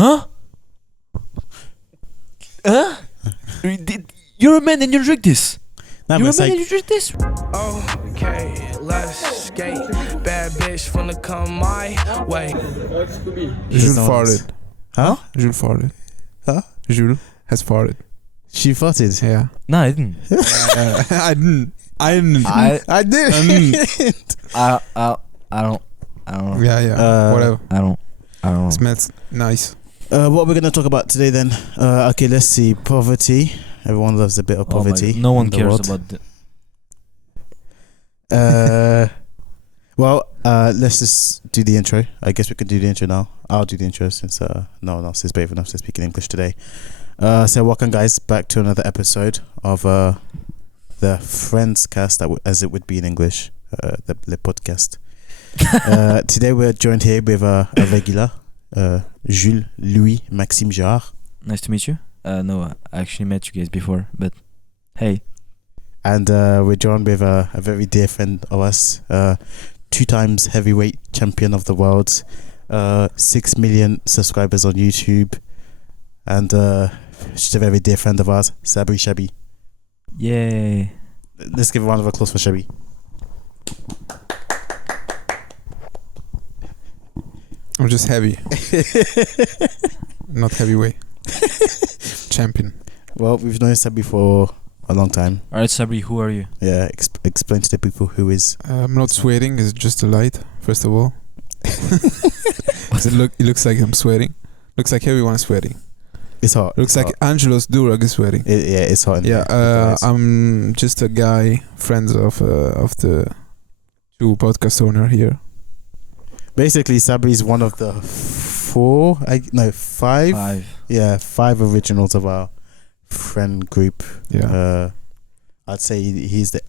Huh? Huh? You're a man and you drink this. Nah, You're a but it's man like, and you drink this. Okay, let's skate. Bad bitch finna come my way. Jules no one else. farted. huh? Jules farted. Huh? Jules has farted. She farted. Yeah. No, I didn't. I didn't. I didn't. I don't know. Yeah. Whatever. I don't know. Smells nice. What we're gonna talk about today then? Okay, let's see. Poverty. Everyone loves a bit of poverty. No one in the cares world. about the. Well, let's just do the intro. I guess we can do the intro now. I'll do the intro since no one else is brave enough to speak in English today. So welcome guys back to another episode of the Friends cast, as it would be in English, the podcast. Today we're joined here with a regular, Jules, Louis, Maxime, Gerard. Nice to meet you. No, I actually met you guys before, but hey. And we're joined with a very dear friend of us, 2 times heavyweight champion of the world, 6 million subscribers on YouTube, and she's a very dear friend of ours, Sabri Shabi. Yay. Let's give a round of applause for Shabi. I'm just heavy. Not heavyweight. Champion. Well, we've known Sabri for a long time. Alright, Sabri, who are you? Yeah, explain to the people who is. I'm not sweating. It's just a light. First of all. It looks like I'm sweating. Looks like everyone's sweating. It's hot. Looks like Angelos Durag is sweating. It's hot. I'm just a guy, friends of the 2 podcast owner here. Basically, Sabri is one of the 5. Yeah, 5 originals of our friend group. Yeah. I'd say he's the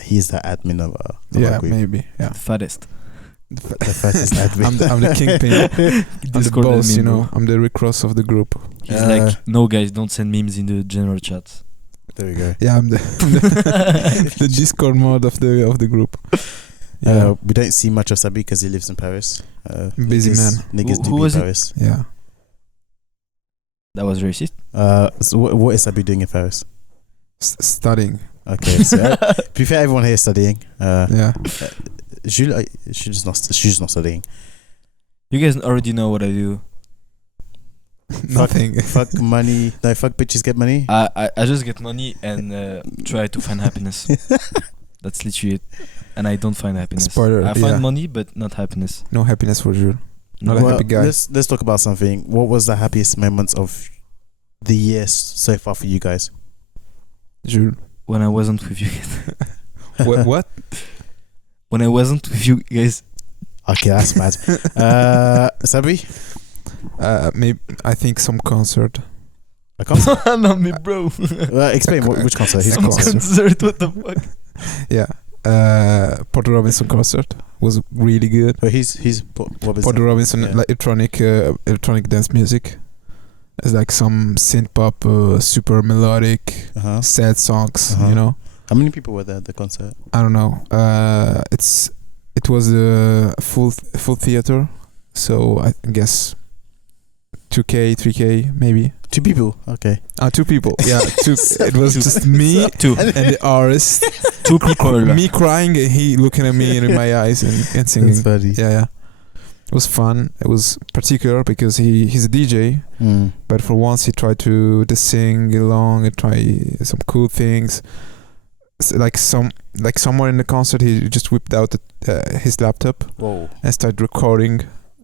admin of our group. Maybe. Yeah. Fattest. The fattest admin. I'm the kingpin. I'm the boss, you know. I'm the Rick Ross of the group. He's like, no guys, don't send memes in the general chat. There we go. Yeah, I'm the the Discord mod of the group. Yeah. We don't see much of Sabri because he lives in Paris. Busy man. Niggas Who do was be it? Paris. Yeah. That was racist. So what is Sabri doing in Paris? Studying. Okay, so to be fair, everyone here is studying. Yeah. Jules, she's not studying. You guys already know what I do. Nothing. Fuck money. No, fuck bitches, get money. I just get money and try to find happiness. That's literally it. And I don't find happiness. Spoiler, I find yeah. money, but not happiness. No happiness for Jules. Not a Well, happy guy. Let's talk about something. What was the happiest moments of the year so far for you guys? Jules. When I wasn't with you guys. What? When I wasn't with you guys. Okay, that's bad. Sabri? Maybe I think some concert. A concert? Not me, bro. Explain which concert. His Some concert. What the fuck? Yeah. Porter Robinson concert was really good. But he's what is Porter that? Robinson, Yeah. like electronic dance music. It's like some synth pop, super melodic, Uh-huh. sad songs. Uh-huh. You know. How many people were there at the concert? I don't know. It was a full theater, so I guess 2K, 3K maybe. 2 people. Okay. 2 people. Yeah, 2. It was just me Two. and the artist. 2 people. Me crying and he looking at me in my eyes and singing. That's funny. Yeah. It was fun. It was particular because he's a DJ, but for once he tried to just sing along and try some cool things. Like somewhere in the concert, he just whipped out his laptop. Whoa. And started recording.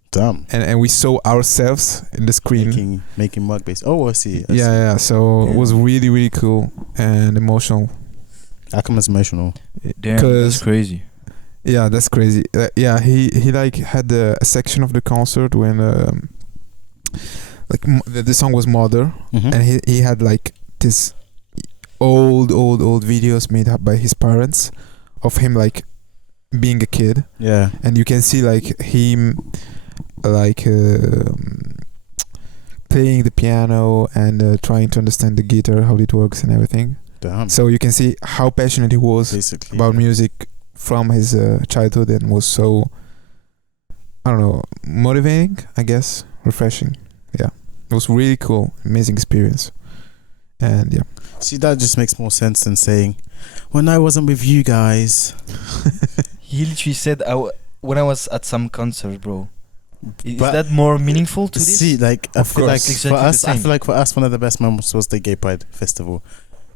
Damn. And we saw ourselves in the screen. Making mug based. Oh, I see. Yeah. So Yeah. it was really, really cool and emotional. How come it's emotional? Damn, that's crazy. Yeah, that's crazy. He like had a section of the concert when the song was Mother, Mm-hmm. and he had like this old videos made up by his parents of him like being a kid. Yeah. And you can see like him like playing the piano and trying to understand the guitar, how it works and everything. Damn. So you can see how passionate he was Basically, about music from his childhood, and was so, I don't know, motivating, I guess, refreshing. Yeah. It was really cool, amazing experience, and yeah. See, that just makes more sense than saying, when I wasn't with you guys. He literally said, when I was at some concert, bro. Is But- that more meaningful to this? See, like I Of feel like course. Exactly for the us, I same. feel like for us, one of the best moments was the Gay Pride Festival.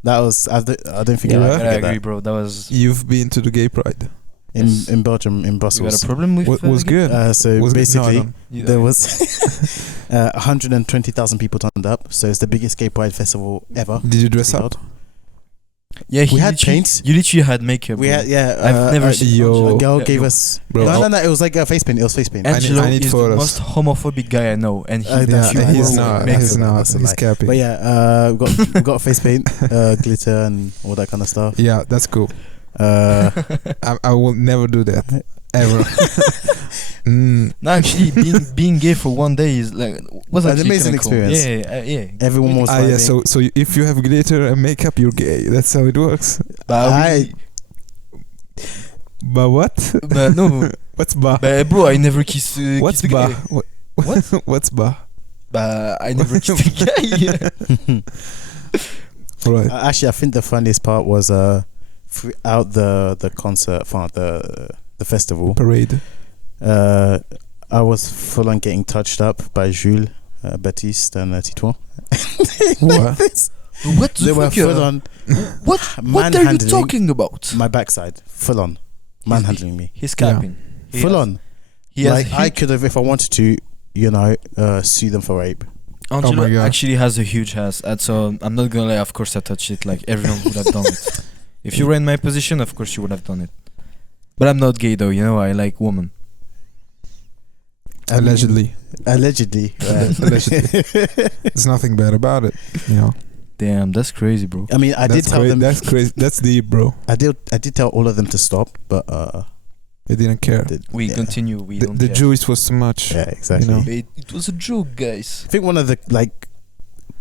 That was I don't think Yeah, I'll I forget agree, that. bro. That was. You've been to the Gay Pride. Yes. In Belgium, in You got Brussels. a problem with What was good? So Was good? No, I basically, don't. there was 120,000 people turned up. So it's the biggest Gay Pride festival ever. Did you dress held. up? Yeah, We had paint. You literally had makeup. We bro. had I've never seen yo. a girl Yeah, gave no. us Bro, no. It was like a face paint. It was face paint. I Angelo need is the photos. most homophobic guy I know, and he. Yeah, he he's wore not. makeup. He's not. That's a He's lie. capping. But yeah, we got face paint, glitter, and all that kind of stuff. Yeah, that's cool. Uh, I will never do that ever. No, actually, being gay for one day is like was An actually amazing kinda cool. experience. Yeah. Everyone was Yeah. vibing. So if you have glitter and makeup, you're gay. That's how it works. But But what? but no, What's ba? but bro, I never kiss. What's kiss the ba? guy. What? What's ba? But I never kissed the guy. Right. Actually, I think the funniest part was throughout the concert, the festival. Parade. I was full on getting touched up by Jules, Baptiste, and Titouan. What? What the They were fuck? full on What are you manhandling talking about? my backside, full on manhandling me, He's capping. He full has- on. He has Like I huge- could have, if I wanted to, sue them for rape. Angelo my God. actually has a huge ass, and so I'm not gonna lie. Of course, I touched it. Like everyone would have done it. If you were in my position, of course you would have done it. But I'm not gay though. You know, I like women. I mean, Allegedly. allegedly. Allegedly. There's nothing bad about it. You know. Damn, that's crazy, bro. I mean, I did tell them. That's crazy. That's deep, bro. I did tell all of them to stop, but They didn't care. We yeah. continue. We The, don't the care. Jewish was too much. Yeah, exactly. You know. It was a joke, guys. I think one of the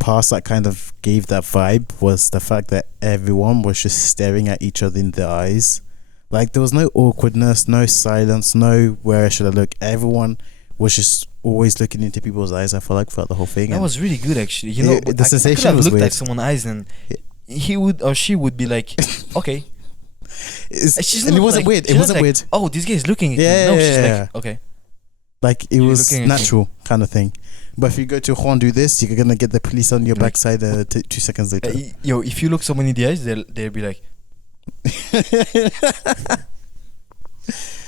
parts that kind of gave that vibe was the fact that everyone was just staring at each other in the eyes. Like there was no awkwardness, no silence, no where should I look. Everyone was just always looking into people's eyes. I felt like throughout the whole thing. That and was really good, actually. You know, Yeah, the I could sensation have was looked weird. at someone's eyes and he would or she would be like, okay. She's and it not wasn't like- weird. she's It not wasn't like, weird. Oh, this guy is looking at me. Yeah, No, yeah, she's yeah. like, okay. Like it You're was looking at natural kind of thing. But if you go to Juan do this, you're gonna get the police on your Like- backside 2 seconds later. Yo, if you look someone in the eyes, they'll be like,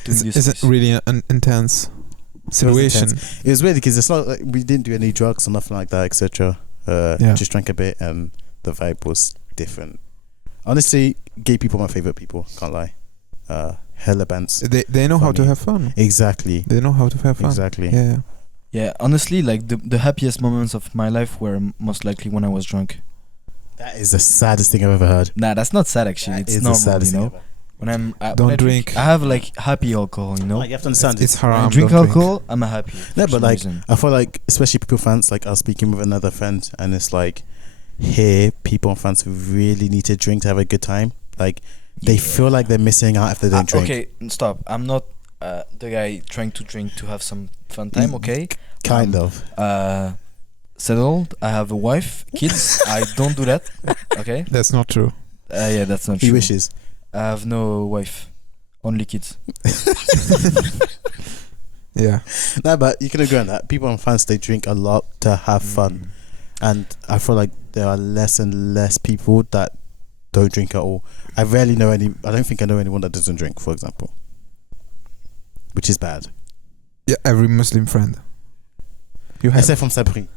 doing this. It's a really an intense situation. It was weird because it's not like we didn't do any drugs or nothing like that, etc. Yeah. Just drank a bit and the vibe was different. Honestly, gay people are my favorite people. Can't lie. Hella bands. They know how to Funny. have fun. Exactly. They know how to have fun. Exactly. Yeah. Yeah, honestly, like the happiest moments of my life were most likely when I was drunk. That is the saddest thing I've ever heard. Nah, that's not sad actually. That It's is the normal, saddest you know. thing ever. When I'm Don't when I drink. I have like happy alcohol, you know. Like, you have to understand. It's When I haram. drink don't alcohol, I'm a happy. No, for but some like reason. I feel like, especially people fans, like I was speaking with another friend, and it's like, here people and fans really need to drink to have a good time. Like they feel like they're missing out if they don't drink. Okay, stop. I'm not the guy trying to drink to have some fun time. Okay, Kind of. settled. I have a wife, kids. I don't do that. Okay. That's not true. Yeah, that's not He true. wishes. I have no wife, only kids. Yeah. No, but you can agree on that. People and fans, they drink a lot to have fun, and I feel like there are less and less people that don't drink at all. I rarely know any. I don't think I know anyone that doesn't drink, for example, which is bad. Yeah. Every Muslim friend. You have. Except from Sabri,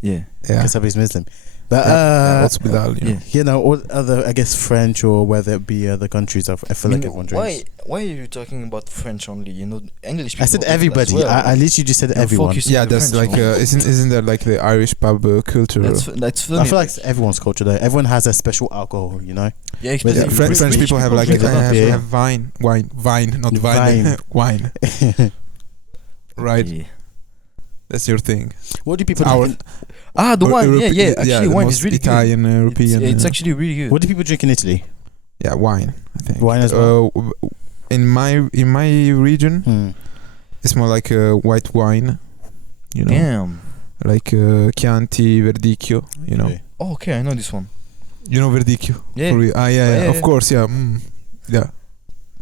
Yeah. Yeah. because Sabri is Muslim. But Yeah, what's Bilal? You know? Yeah. you know, all other, I guess, French or whether it be other countries, I feel like everyone drinks. Why are you talking about French only? You know, English people. I said do that as everybody. well. I literally just said You're everyone. focusing Yeah, on the that's French like one. isn't there like the Irish pub culture? That's funny. I feel like it's everyone's culture though. Everyone has a special alcohol, you know. Yeah, Yeah, especially French British people have like drink a lot of beer. have wine, not vine, wine. Right, Yeah. that's your thing. What do people Our- drink? The wine. Europe- Yeah. Actually, the wine most is really Italian, good. European. It's actually really good. What do people drink in Italy? yeah, wine. I think Wine as well? In my region, Hmm. it's more like a white wine. You know, Damn. like Chianti, Verdicchio. You know, Okay. Oh, okay, I know this one. you know Verdicchio. Yeah. For real? Yeah. Yeah, Of yeah. course, yeah. Yeah.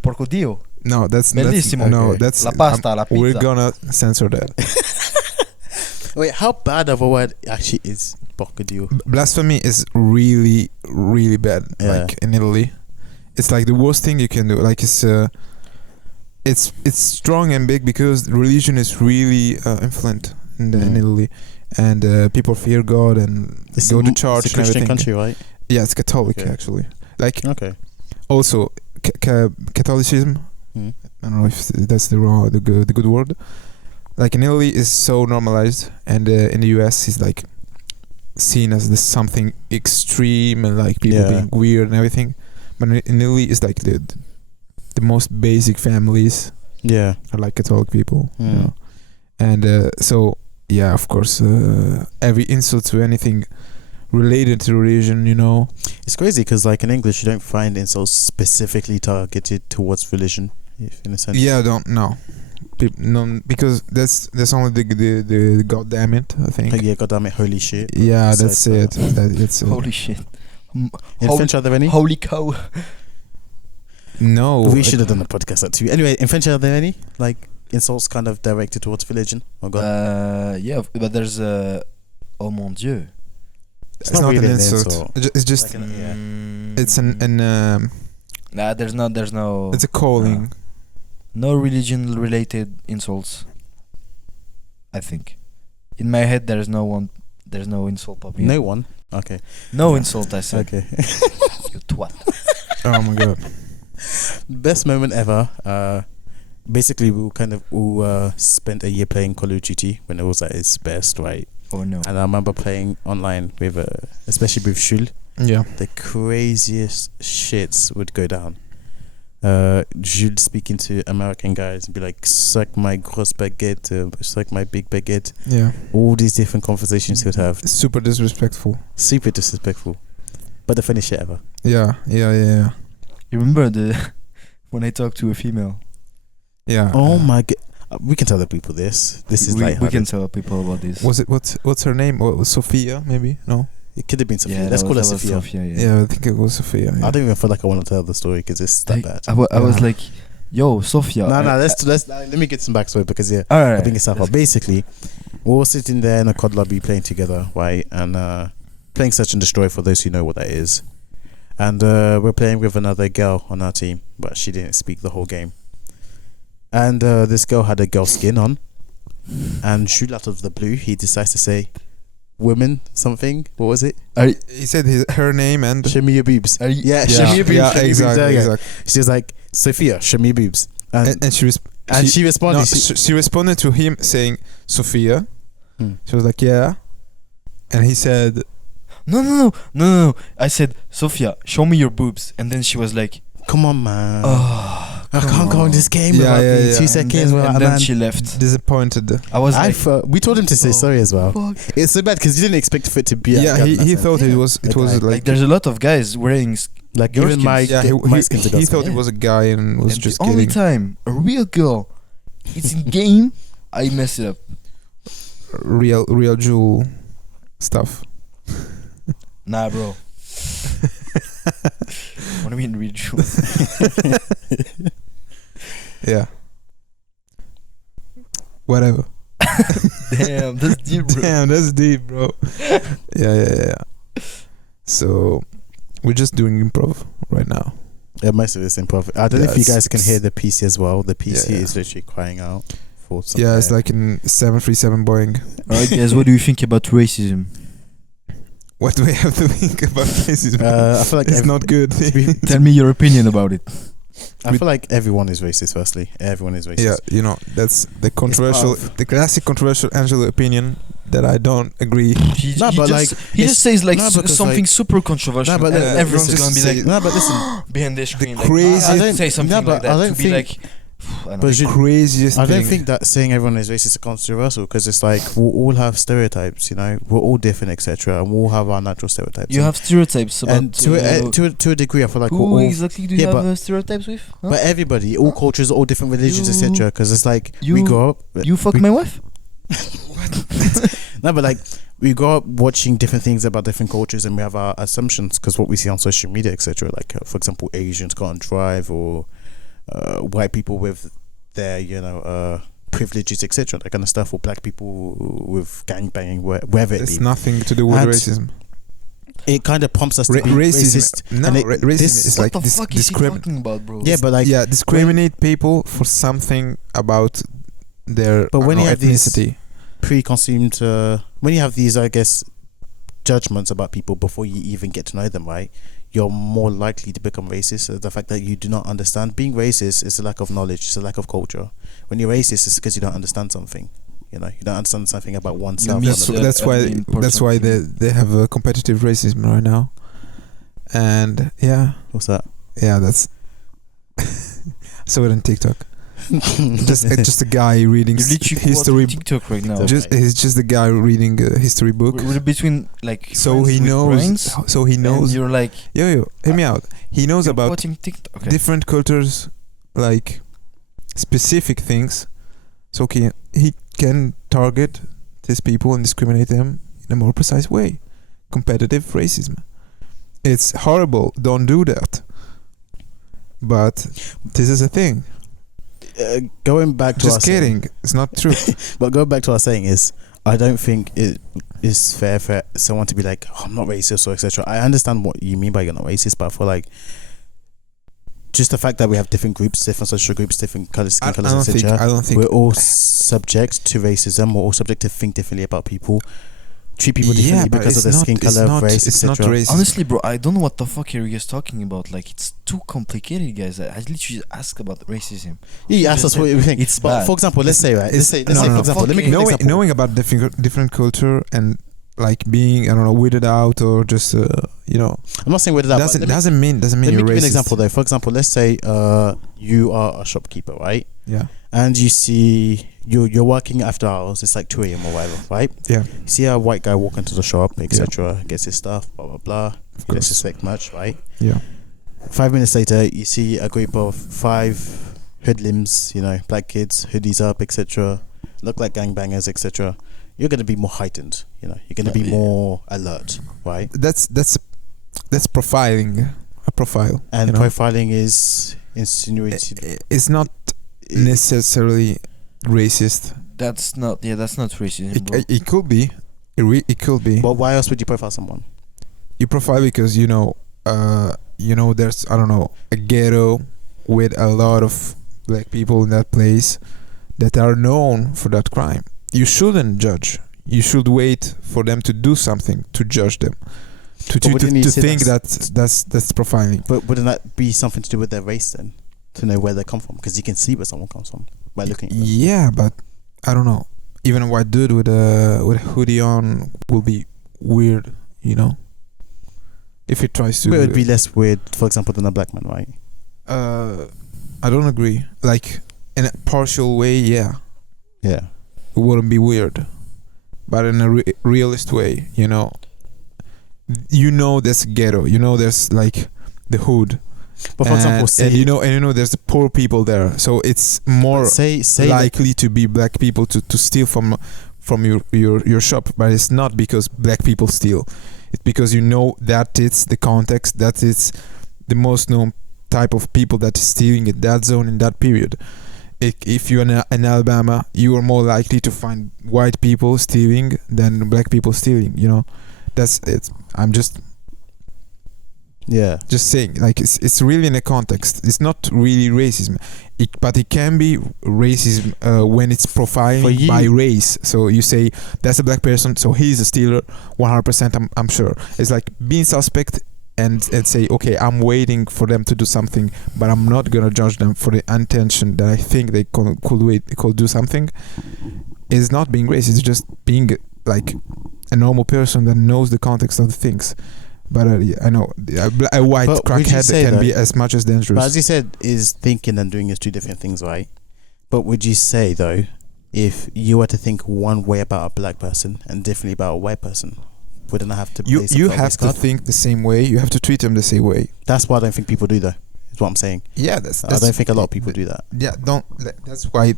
Porco Dio. No, that's Bellissimo. no, Okay. that's La pasta, la we're pizza. gonna censor that. Wait, how bad of a word actually is porcodio? Blasphemy is really, really bad. Yeah. Like in Italy, it's like the worst thing you can do. Like it's strong and big because religion is really influent in Italy, and people fear God and go to church. It's a Christian and everything. country, right? Yeah, it's Catholic Okay. actually. Like Okay. also Catholicism. Mm. I don't know if that's the good word. Like in Italy is so normalized, and in the US is like seen as this something extreme and like people Yeah. being weird and everything. But in Italy is like the most basic families Yeah. are like Catholic people, you Mm. know. And so yeah, of course, every insult to anything related to religion, you know. It's crazy because, like, in English, you don't find insults specifically targeted towards religion, if in a sense. Yeah, don't no. No, because that's only the goddamn it, I think. Like, yeah, goddamn it, holy shit. Yeah, So that's it's, it. It's Holy shit. In French, are there any? Holy cow. no. We should have done a podcast that too. Anyway, in French, are there any like insults kind of directed towards religion? Oh God, Yeah, but there's oh mon Dieu. It's not not really an an insult. insult. It's just Like yeah. it's an Nah, there's no it's a calling. no religion related insults. I think. In my head there's no insult popping. No one. Okay. No insult, I said. Okay. You twat. Oh my god. Best moment ever. Basically, we spent a year playing Call of Duty when it was at its best, right? Oh no. And I remember playing online with, especially with Jules. Yeah. The craziest shits would go down. Jules speaking to American guys and be like, suck my grosse baguette, suck my big baguette. Yeah. All these different conversations he would have. Super disrespectful. Super disrespectful. But the funniest shit ever. Yeah. You remember when I talked to a female? Yeah. Oh my god. We can tell the people this. This is we can tell people about this. Was it what's her name? What was Sophia? Maybe no. It could have been Sophia. Yeah, Let's call her that was Sophia. Yeah, I think it was Sophia. Yeah. I don't even feel like I want to tell the story because it's that Like, bad. I was Yeah. like, yo, Sophia. No, let's let me get some backstory because I Alright. think it's that far. Basically, we're all sitting there in a COD lobby playing together, right? And playing Search and Destroy for those who know what that is. And we're playing with another girl on our team, but she didn't speak the whole game. And this girl had a girl skin on, and shoot out of the blue, he decides to say, "Women, something." What was it? He said her name and Show me your boobs. Are you- Yeah, yeah, show me your boobs. yeah, show me your boobs. exactly, Yeah, yeah. exactly. She was like, "Sophia, show me your boobs." And she She responded. no, she- she responded to him saying Sophia. Hmm. She was like, yeah, and he said, No. I said, Sophia, show me your boobs. And then she was like, Come on, man. oh. I can't go on this game Yeah, without yeah, being yeah. 2 And seconds. then, and then she left. disappointed. I was like, We told him to say oh, sorry as well. fuck. It's so bad because you didn't expect for it to be. Yeah, he thought it was Okay. like Like, there's a lot of guys wearing. like your even my skins. yeah, my he skins are he girls. thought it Yeah. was a guy and was And just the only kidding. time a real girl is in game, I mess it up. Real jewel stuff. Nah, bro. What do you mean, real true? Yeah. Whatever. Damn, that's deep, bro. Damn, that's deep, bro. yeah. So we're just doing improv right now. Yeah, most of it's improv. I don't know Yeah, if you guys can it's- hear the PC as well. The PC Yeah. is literally crying out for some Yeah, it's air. like in 737 Boeing. Alright, guys, what do you think about racism? What do we have to think about racism? I feel like it's not good. Tell me your opinion about it. I feel like everyone is racist. Firstly, everyone is racist. Yeah, you know, that's the controversial, of- the classic controversial Angelo opinion that I don't agree. He Nah, but like, he just says like nah, because, something like- super controversial. Nah, but and listen, everyone's listen, gonna be say- like, No, but listen. behind the screen, like, crazy- I don't- say something nah, but like that I don't to be think- like, I don't But know. you- Craziest I don't thing. think that saying everyone is racist is controversial because it's like we all have stereotypes. You know, we're all different, etc. And we all have our natural stereotypes. You have stereotypes about and to a degree, I feel like we're who all. exactly do you yeah, have but- stereotypes with? Huh? But everybody, all cultures, all different religions, You- etc. Because it's like we you- grow up. You fuck we- my wife? No, but like we grow up watching different things about different cultures, and we have our assumptions because what we see on social media, etc. Like, for example, Asians can't drive, or white people with their, privileges, etc. That kind of stuff, or black people with gangbanging, wherever it It's be. nothing to do with And racism. It kind of prompts us to be racist. No, and racism is What like the fuck is he discriminate. talking about, bro? Yeah, but like, Discriminate people for something about their But when you have these ethnicity. pre-consumed, when you have these, I guess, judgments about people before you even get to know them, right? You're more likely to become racist. The fact that you do not understand. Being racist is a lack of knowledge. It's a lack of culture. When you're racist, it's because you don't understand something. You don't understand something about oneself. That's why they have a competitive racism right now. And What's that? that's saw it on TikTok. just a guy reading history. TikTok right now. He's just a guy reading a history book. We're between like. So he knows. So he knows. You're like, Yo, hear me out. He knows about watching TikTok. Okay. different cultures, like specific things. So he can target these people and discriminate them in a more precise way. Competitive racism. It's horrible. Don't do that. But this is a thing. Going back to Just kidding. It's not true. But going back to what I was saying is, I don't think it is fair for someone to be like, oh, I'm not racist or etc. I understand what you mean by you're not racist, but I feel like just the fact that we have different groups, different social groups, different colors, skin colors, etc. I don't think we're all subject to racism. We're all subject to think differently about people, treat people differently because of their skin color, race, it's not etc. racist. Honestly, bro, I don't know what the fuck are you guys talking about. Like, it's too complicated, guys. I literally just ask about racism. You asked us what we think. It's but bad. for example, let's say, for example, let me give you an knowing, example. knowing about different culture and like being, I don't know, weirded out or just I'm not saying weirded out. doesn't mean Let you're me give you an racist. example though. For example, let's say you are a shopkeeper, right? Yeah. And you see you're working after hours. It's like 2 a.m. or whatever, right? Yeah. You see a white guy walk into the shop, etc. Gets his stuff, blah blah blah. Of You don't course. suspect much, right? Yeah. 5 minutes later, you see a group of 5 hoodlums, black kids, hoodies up, etc. Look like gangbangers, etc. You're going to be more heightened. You're going to be more alert, right? That's profiling. A profile. And profiling is insinuating. It's not necessarily racist. That's not racism, bro. It could be. It could be. But why else would you profile someone? You profile because there's, I don't know, a ghetto with a lot of black people in that place that are known for that crime. You shouldn't judge. You should wait for them to do something to judge them. To think that's profiling. But wouldn't that be something to do with their race then? To know where they come from? Because you can see where someone comes from by looking at them. Yeah, but I don't know. Even a white dude with a hoodie on will be weird, if he tries to. But it would be less weird, for example, than a black man, right? I don't agree. Like in a partial way, yeah. Yeah. It wouldn't be weird, but in a realist way, there's ghetto. There's like the hood. But for example, there's the poor people there, so it's more say likely to be black people to steal from your shop. But it's not because black people steal. It's because that it's the context, that it's the most known type of people that is stealing in that zone in that period. If you're in Alabama, you are more likely to find white people stealing than black people stealing. That's it. I'm just saying, like, it's really in a context. It's not really racism, but it can be racism when it's profiling by race. So you say that's a black person, so he's a stealer, 100%. I'm sure. It's like being suspect and say, okay, I'm waiting for them to do something, but I'm not gonna judge them for the intention that I think they could do something. Is not being racist. It's just being like a normal person that knows the context of the things. But I know a white crackhead can be as much as dangerous. But as you said, is thinking and doing is 2 different things, right? But would you say though, if you were to think one way about a black person and differently about a white person, wouldn't I have to? You have to think the same way. You have to treat them the same way. That's what I don't think people do, though. Is what I'm saying. Yeah, I don't think a lot of people do that. Yeah, that's why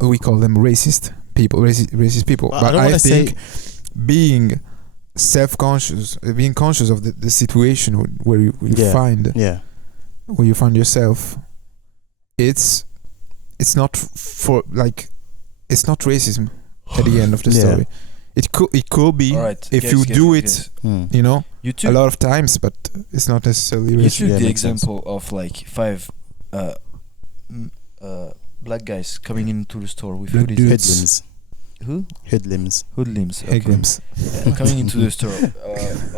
we call them racist people. Racist people. But I think being self-conscious, being conscious of the situation where you find where you find yourself. It's not for like, it's not racism at the end of the story. It could be if you do it, you know, a lot of times, but it's not necessarily You racism. took the example of like 5 black guys coming into the store with Black hoodies. dudes. Hoodlums. Hoodlums. Okay. Hoodlums. Coming into the store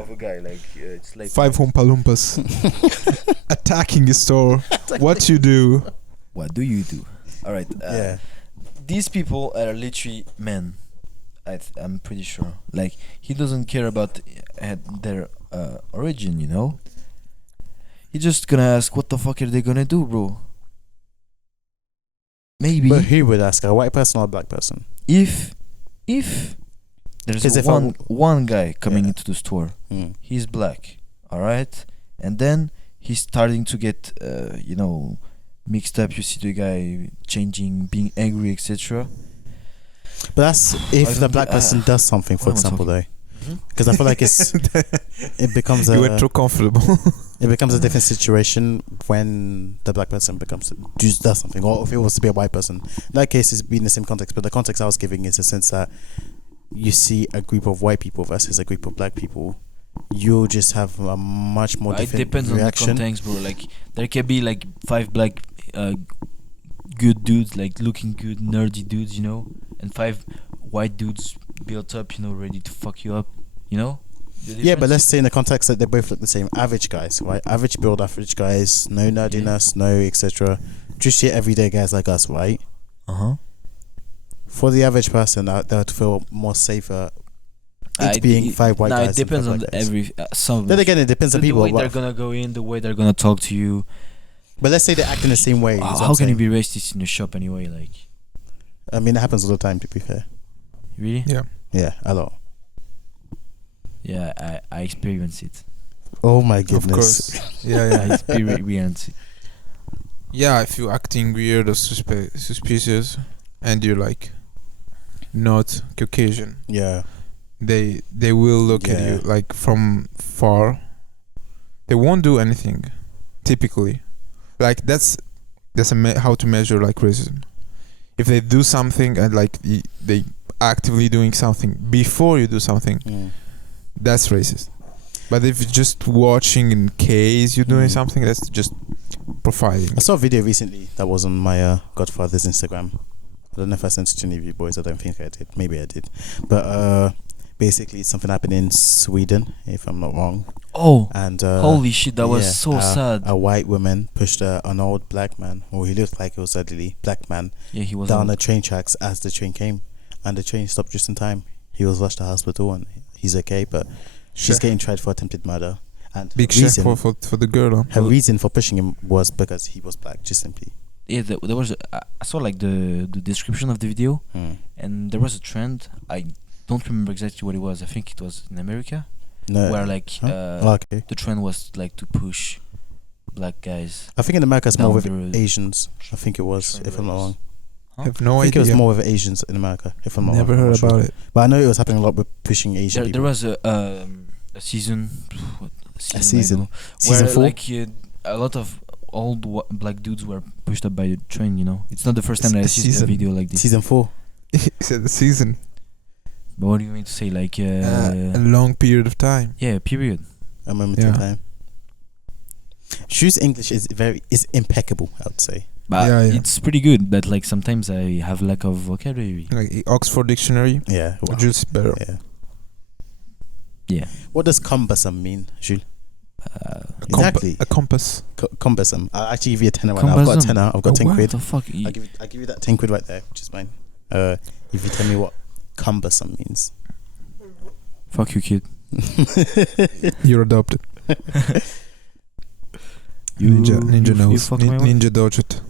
of a guy like it's like 5 Oompa Loompas attacking the store. What you do? What do you do? All right. These people are literally men. I'm pretty sure. Like he doesn't care about their origin, you know. He's just gonna ask, "What the fuck are they gonna do, bro?" Maybe. But who would ask, a white person or a black person? If there's one guy coming into the store, he's black, all right, and then he's starting to get mixed up. You see the guy changing, being angry, etc. But that's if the black person does something, for example, though. Because I feel like it becomes you were too comfortable. It becomes a different situation when the black person does something, or if it was to be a white person. In that case, it's been the same context, but the context I was giving is the sense that you see a group of white people versus a group of black people, you'll just have a much more different depends reaction. on the context, bro. Like there can be like 5 black good dudes, like looking good, nerdy dudes, you know, and 5 white dudes built up, you know, ready to fuck you up, you know. Yeah, but let's say in the context that they both look the same. Average guys, right? Average build, average guys, no nerdiness, no etc. Just your everyday guys like us, right? For the average person, they would feel more safer. It's being 5 white guys. It depends on some. Then again, it depends on people. The way they're gonna go in, the way they're gonna talk to you. But let's say they act in the same way. How can you be racist in the shop anyway? Like, I mean, it happens all the time. To be fair. Really? Yeah, a lot. Yeah, I experience it. Oh my goodness. Of course. Yeah. I experience it. Yeah, if you're acting weird or suspicious and you're like not Caucasian, they will look at you like from far. They won't do anything. Typically, like that's how to measure like racism. If they do something and like they actively doing something before you do something, that's racist. But if you're just watching in case you're doing something, that's just profiling. I saw a video recently that was on my godfather's Instagram. I don't know if I sent it to any of you boys. I don't think I did. Maybe I did. But basically something happened in Sweden, if I'm not wrong. Oh, and holy shit, that was so sad. A white woman pushed an old black man, or he looked like he was elderly black man, he was down old. the train tracks as the train came, and the train stopped just in time. He was rushed to hospital and he's okay, but she's getting tried for attempted murder. And big shame for the girl. Her reason for pushing him was because he was black, just simply. Yeah, there was. I saw like the description of the video, and there was a trend. I don't remember exactly what it was. I think it was in America, where like the trend was like to push black guys. I think in America it's more with Asians. I think it was, if I'm not wrong. I have no idea. I think it was more with Asians in America, if I'm not wrong. Never heard about it. But I know it was happening a lot with pushing Asian people. There was a season. Season where 4? like a lot of old black dudes were pushed up by the train, you know. It's not the first time that I see a video like this. Season 4. It's the season. But what do you mean to say? Like a long period of time. Yeah, period. A moment in time. Shu's English is impeccable, I would say. But it's pretty good. But like sometimes I have lack of vocabulary. Like Oxford Dictionary. Yeah. Wow. Jules better. Yeah. What does cumbersome mean, Jules? Exactly. A compass. Cumbersome. I'll actually give you a tenner right now. I've got a tenner. I've got 10 quid. What the fuck? I'll give you that 10 quid right there, which is mine. If you tell me what cumbersome means. Fuck you, kid. You're adopted. Ninja knows. Ninja dodged it.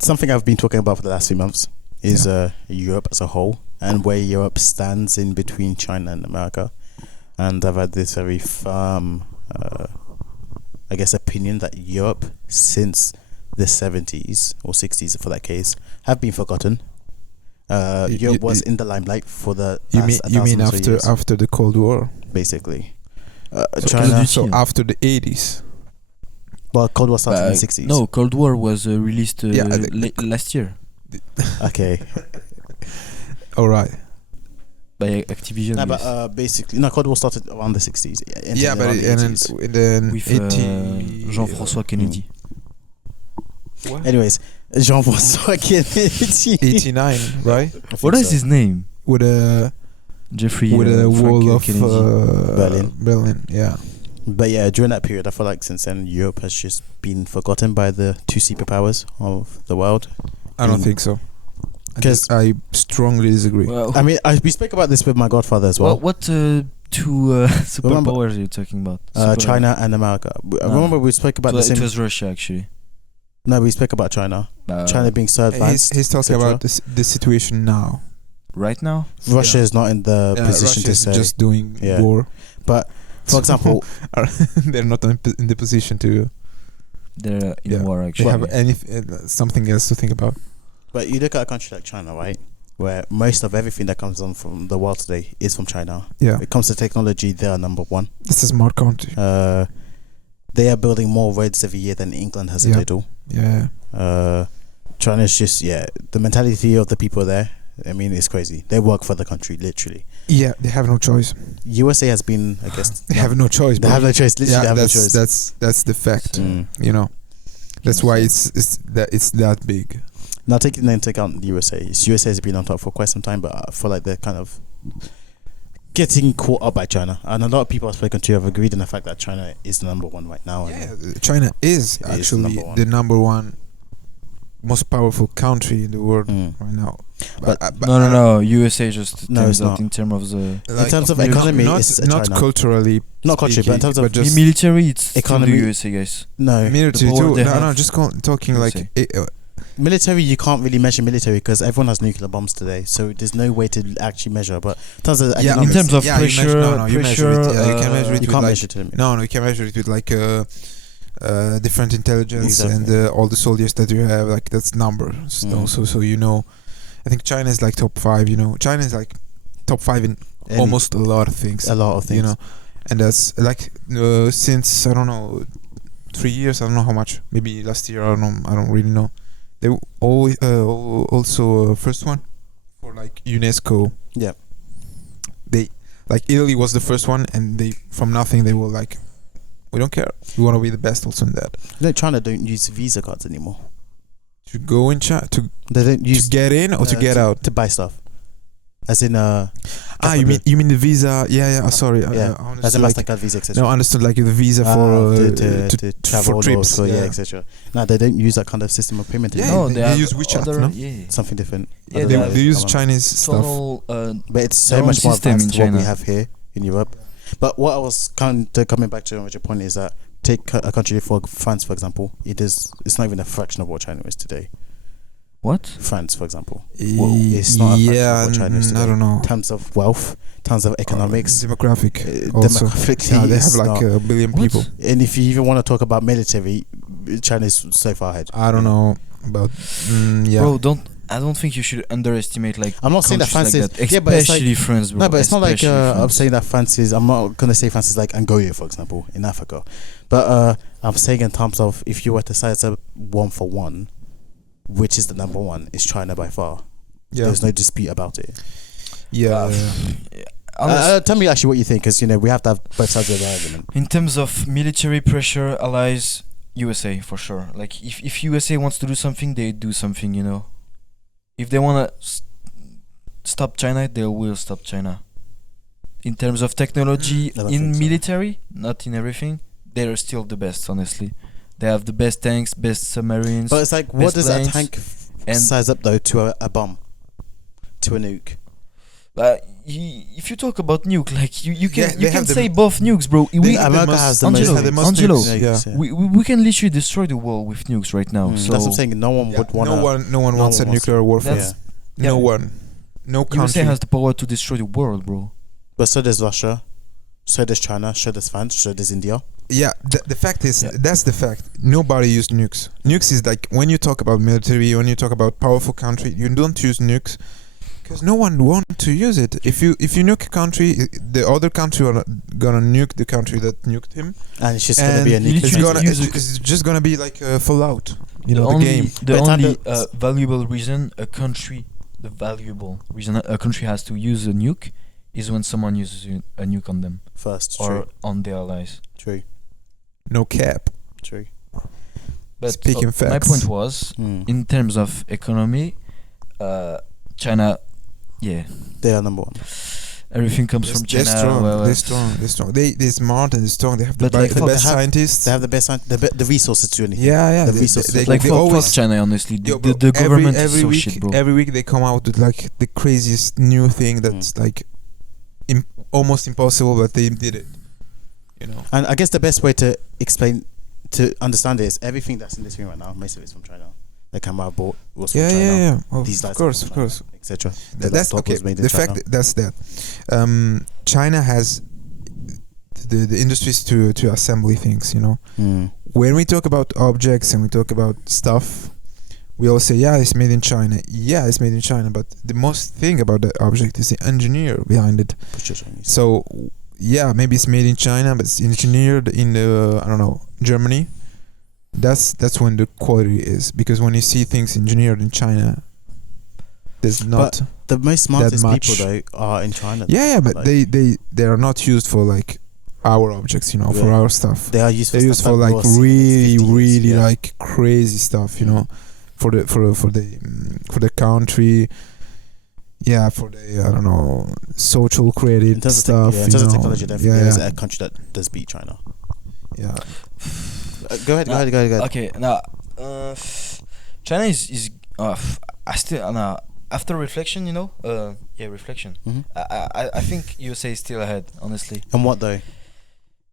Something I've been talking about for the last few months is Europe as a whole, and where Europe stands in between China and America. And I've had this very firm, I guess, opinion that Europe, since the 70s or 60s for that case, have been forgotten. Europe was in the limelight for the You last mean 1,000 years, after the Cold War? basically. China. So after the 80s. Well, Cold War started in the 60s. No, Cold War was released last year Okay. All right. by Activision. No, but basically, Cold War started around the 60s. Yeah, but and then with 80 Jean-François Kennedy. What? Anyways, Jean-François Kennedy. 89, right? What is his name? With a Jeffrey. with a Frank wall of Berlin. Berlin, yeah. But yeah, during that period, I feel like since then, Europe has just been forgotten by the two superpowers of the world. I don't think so. 'Cause- I strongly disagree. Well, I mean, we spoke about this with my godfather as well. what two superpowers are you talking about? China and America. Remember we spoke about the It same... was Russia actually. No, we spoke about China. China being so advanced. He's talking etc. about the situation now. Right now. Russia is not in the position Russia to is say... just doing Yeah. war. But, for example... They're not in the position to They're in war they actually. have something else to think about. But you look at a country like China, right? Where most of everything that comes on from the world today is from China. Yeah, When it comes to technology, they are number one. it's a smart country. They are building more roads every year than England has in Yeah. total. Yeah, China's just, the mentality of the people there, I mean, it's crazy. They work for the country, literally. yeah, they have no choice. USA has been, I guess... They have no choice. They bro. have no choice, literally Yeah, they have no choice. that's the fact. Mm. You know, that's why it's that big. Now, taking into account the USA, USA has been on top for quite some time, but I feel like they're kind of getting caught up by China. And a lot of people I've spoken to have agreed on the fact that China is the number one right now. Yeah, China is actually the number one most powerful country in the world right now. But No. USA just No, turns it's out not. in terms of the in terms of economy, it's not China. culturally, Not culturally, but in terms of just military, it's economy- still the USA, guys. No, military power too. they No, have. just talking like USA. military, you can't really measure military because everyone has nuclear bombs today, so there's no way to actually measure. But in terms of Yeah, in terms of yeah, you measure- pressure, no, you measure it, you can measure it you with can't like, measure to them. No, you can measure it with like different intelligence Exactly. and all the soldiers that you have. Like that's numbers. So you know, I think China is like top 5. You know, China is like top 5 in almost a lot of things. A lot of things. You know, and that's like since I don't know 3 years. I don't know how much. Maybe last year. I don't know. I don't really know. They always also first one for like UNESCO. Yeah. They like Italy was the first one, and they from nothing they were like, we don't care. We want to be the best also in that. No, China don't use Visa cards anymore. To go in China They don't use to get in or to get out. to buy stuff. As in You mean the visa? Yeah. Sorry. yeah, I as a understood, like, Mastercard Visa, etc. no, I understood like the visa for to travel for trips, or yeah. etc. No, they don't use that kind of system of payment Yeah, anymore. No, they have use WeChat, other- no? Yeah. Something different. Yeah, they use Come on. Chinese stuff. Tunnel, But it's so their own much more system advanced in to what we China. have here in Europe. But what I was kind of coming back to your original point is that take a country for France, for example. It's not even a fraction of what China is today. What? France, for example. It's not a fraction of what China is today. I don't know. In terms of wealth, in terms of economics, Demographic. Also, demographically, yeah, they it's have like not. a billion What? people. And if you even want to talk about military, China is so far ahead. I don't know about. Yeah. Bro, I don't think you should underestimate like. I'm not saying that countries France like is. that, Yeah, but it's like. especially France, bro. No, but it's not like especially I'm France. saying that France is. I'm not gonna say France is like Angola, for example, in Africa. But I'm saying in terms of if you were to size up 1 for 1, which is the number one, is China by far. Yeah. There's no dispute about it. Yeah. Tell me actually what you think, because we have to have both sides of the argument. In terms of military pressure, allies, USA for sure. Like if USA wants to do something, they do something. You know, if they wanna stop China, they will stop China. In terms of technology, I don't in think so. military, not in everything, they are still the best. Honestly, they have the best tanks, best submarines. But it's like, what best does a planes, tank and size up though to a bomb, to a nuke? if you talk about nuke, like you Yeah, can they you can have the- say both nukes, bro. America has the Angelo, most. the most Angelo, nukes, yeah. Nukes, we can literally destroy the world with nukes right now. So That's what I'm saying. No one would want to. No one wants a nuclear warfare. That's- No yeah. one. No USA country. has the power to destroy the world, bro. But so does Russia, so does China, so does France, so does India. Yeah, the fact is, that's the fact. Nobody used nukes. Nukes is like when you talk about military, when you talk about powerful country, you don't use nukes Because no one wants to use it. If you nuke a country, the other country are gonna nuke the country that nuked him, and it's just gonna be a nuke. it's just gonna be like a Fallout. You know, the game. The only valuable reason a country has to use a nuke is when someone uses a nuke on them first, or on their allies. True. No cap. True. But speaking facts, my point was, in terms of economy, China, they are number one. Everything comes from China. They're strong. They're smart and they're strong. They have the best scientists. They have the best the resources to do anything. Yeah. The resources. They always China, honestly. The government is so shit, bro. Every week they come out with like the craziest new thing that's like almost impossible, but they did it. You know. And I guess the best way to understand it is everything that's in this room right now, most of it's from China. The camera I bought was from China. Yeah. These of course. Etc. That's okay. The fact that's that. China has the industries to assembly things. You know, when we talk about objects and we talk about stuff, we all say, it's made in China. Yeah, it's made in China. But the most thing about the object is the engineer behind it. So maybe it's made in China, but it's engineered in Germany. That's when the quality is, because when you see things engineered in China, there's not. But the most smartest people though are in China. But like, they are not used for like our objects, you know, for our stuff. They are used for, for like really like crazy stuff, you know, for the country. Yeah, for the social created stuff. In terms of technology, there's a country that does beat China. Yeah. Go ahead. Okay, now China is I still after reflection, you know, reflection. I think USA is still ahead, honestly. And what though?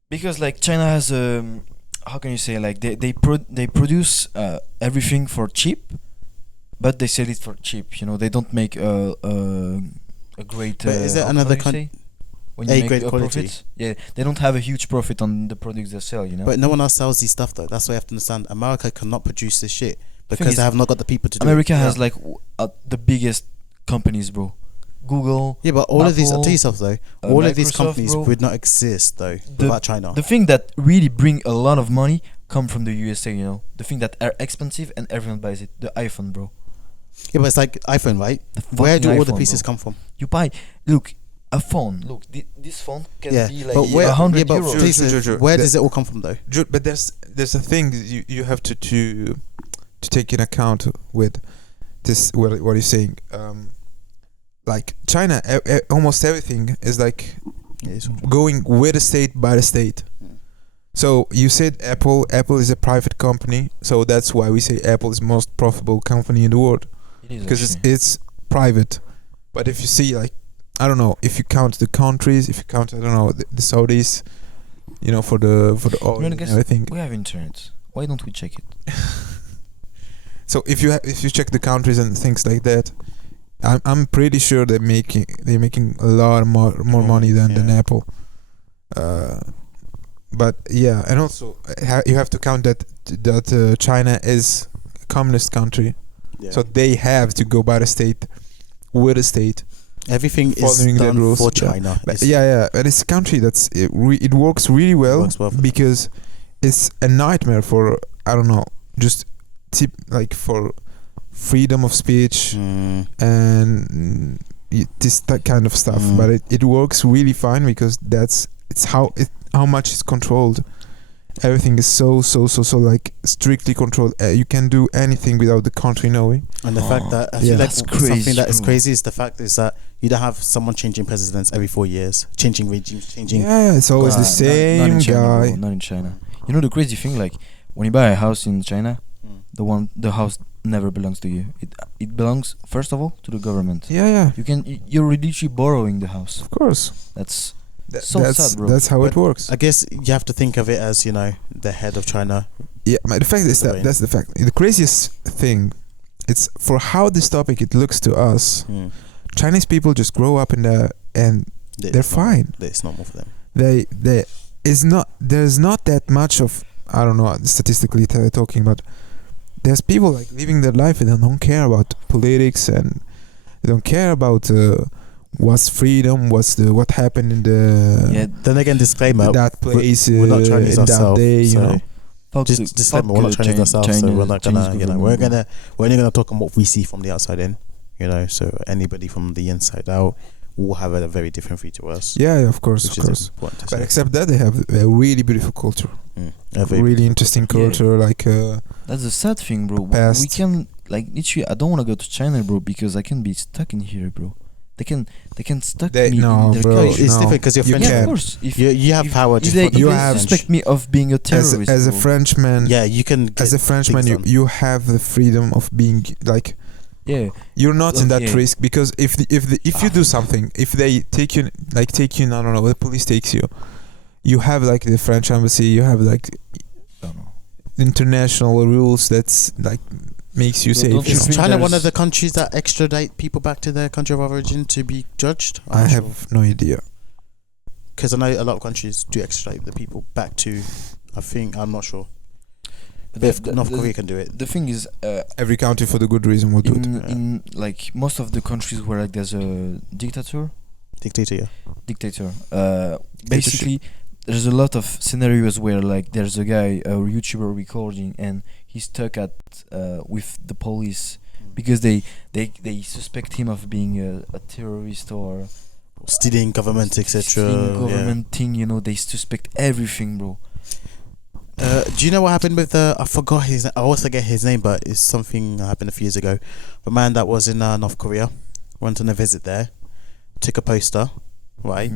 Because like China has how can you say, like they produce everything for cheap, but they sell it for cheap. You know, they don't make a great. But is there another country? When you make great quality. Profit, they don't have a huge profit on the products they sell, you know. But no one else sells these stuff though. That's why you have to understand. America cannot produce this shit because they have not got the people to do it. America has like the biggest companies, bro. Google. Yeah, but all Apple, of these, I'll tell you something though. All of these Microsoft, companies bro, would not exist though without China. The thing that really bring a lot of money come from the USA, you know. The thing that are expensive and everyone buys it. The iPhone, bro. Yeah, but it's like iPhone, right? Where do all the pieces come from? You buy. Look. A phone. Look, this phone can be like but where, 100 but euros. Please, where does it all come from though? But there's a thing you have to take in account with this. What you're saying, like China, almost everything is like going with the state by the state. So you said Apple is a private company, so that's why we say Apple is the most profitable company in the world, because it's private. But if you see, like, I don't know, if you count the countries, if you count, I don't know, the Saudis, you know, for the oil and everything. We have internet. Why don't we check it? So if you check the countries and things like that, I'm pretty sure they're making a lot more money than Apple. But yeah, and also you have to count that China is a communist country, so they have to go by the state, with the state. Everything is done for China. But and it's a country that's it works really well, because it's a nightmare for, I don't know, just like for freedom of speech and that kind of stuff. But it works really fine, because it's how much it's controlled. Everything is so like strictly controlled. You can do anything without the country knowing. And the fact that I feel like something that is crazy is the fact is that you don't have someone changing presidents every 4 years, changing regimes, changing. Yeah, it's always the same guy. Not in China. You know the crazy thing, like when you buy a house in China, the house never belongs to you. It belongs first of all to the government. Yeah. You're literally borrowing the house. Of course. That's sad, bro. That's how it works. I guess you have to think of it as, you know, the head of China. Yeah, but the fact is that's the fact. The craziest thing, it's for how this topic it looks to us. Chinese people just grow up in there and they're fine. It's normal for them. There's not that much of, I don't know, statistically talking about. There's people like living their life and they don't care about politics, and They don't care about what's freedom, what happened in the Then again, disclaimer: that place, we're not Chinese in ourselves. that day, you So know. just disclaimer: we're not Chinese ourselves, so we're not gonna, we're only gonna talk on what we see from the outside in, you know. So anybody from the inside out will have a very different view to us. Yeah, of course. But except that, they have a really beautiful culture, really interesting culture. Like that's the sad thing, bro. Past. We can like literally. I don't want to go to China, bro, because I can be stuck in here, bro. They can stuck me in their bro, country. It's different because you're French. Yeah, of course. If you have power. if they you have suspect me of being a terrorist, as a bro. Frenchman. Yeah, you can. As a Frenchman, you have the freedom of being like. Yeah, you're not in that yeah. risk because if you do something, if they take you, I don't know, the police takes you, you have like the French embassy, you have like international rules that's like makes you safe. Is China one of the countries that extradite people back to their country of origin to be judged? I have no idea. Because I know a lot of countries do extradite the people back to. I'm not sure. But if North Korea can do it. The thing is, every country for the good reason will do it. In like most of the countries where like there's a dictator. Basically, there's a lot of scenarios where like there's a guy, a YouTuber recording, and he's stuck at with the police because they suspect him of being a terrorist or stealing government, etc. Government thing, you know. They suspect everything, bro. Do you know what happened with I forgot his. I always forget his name, but it's something that happened a few years ago. The man that was in North Korea went on a visit there, took a poster, right,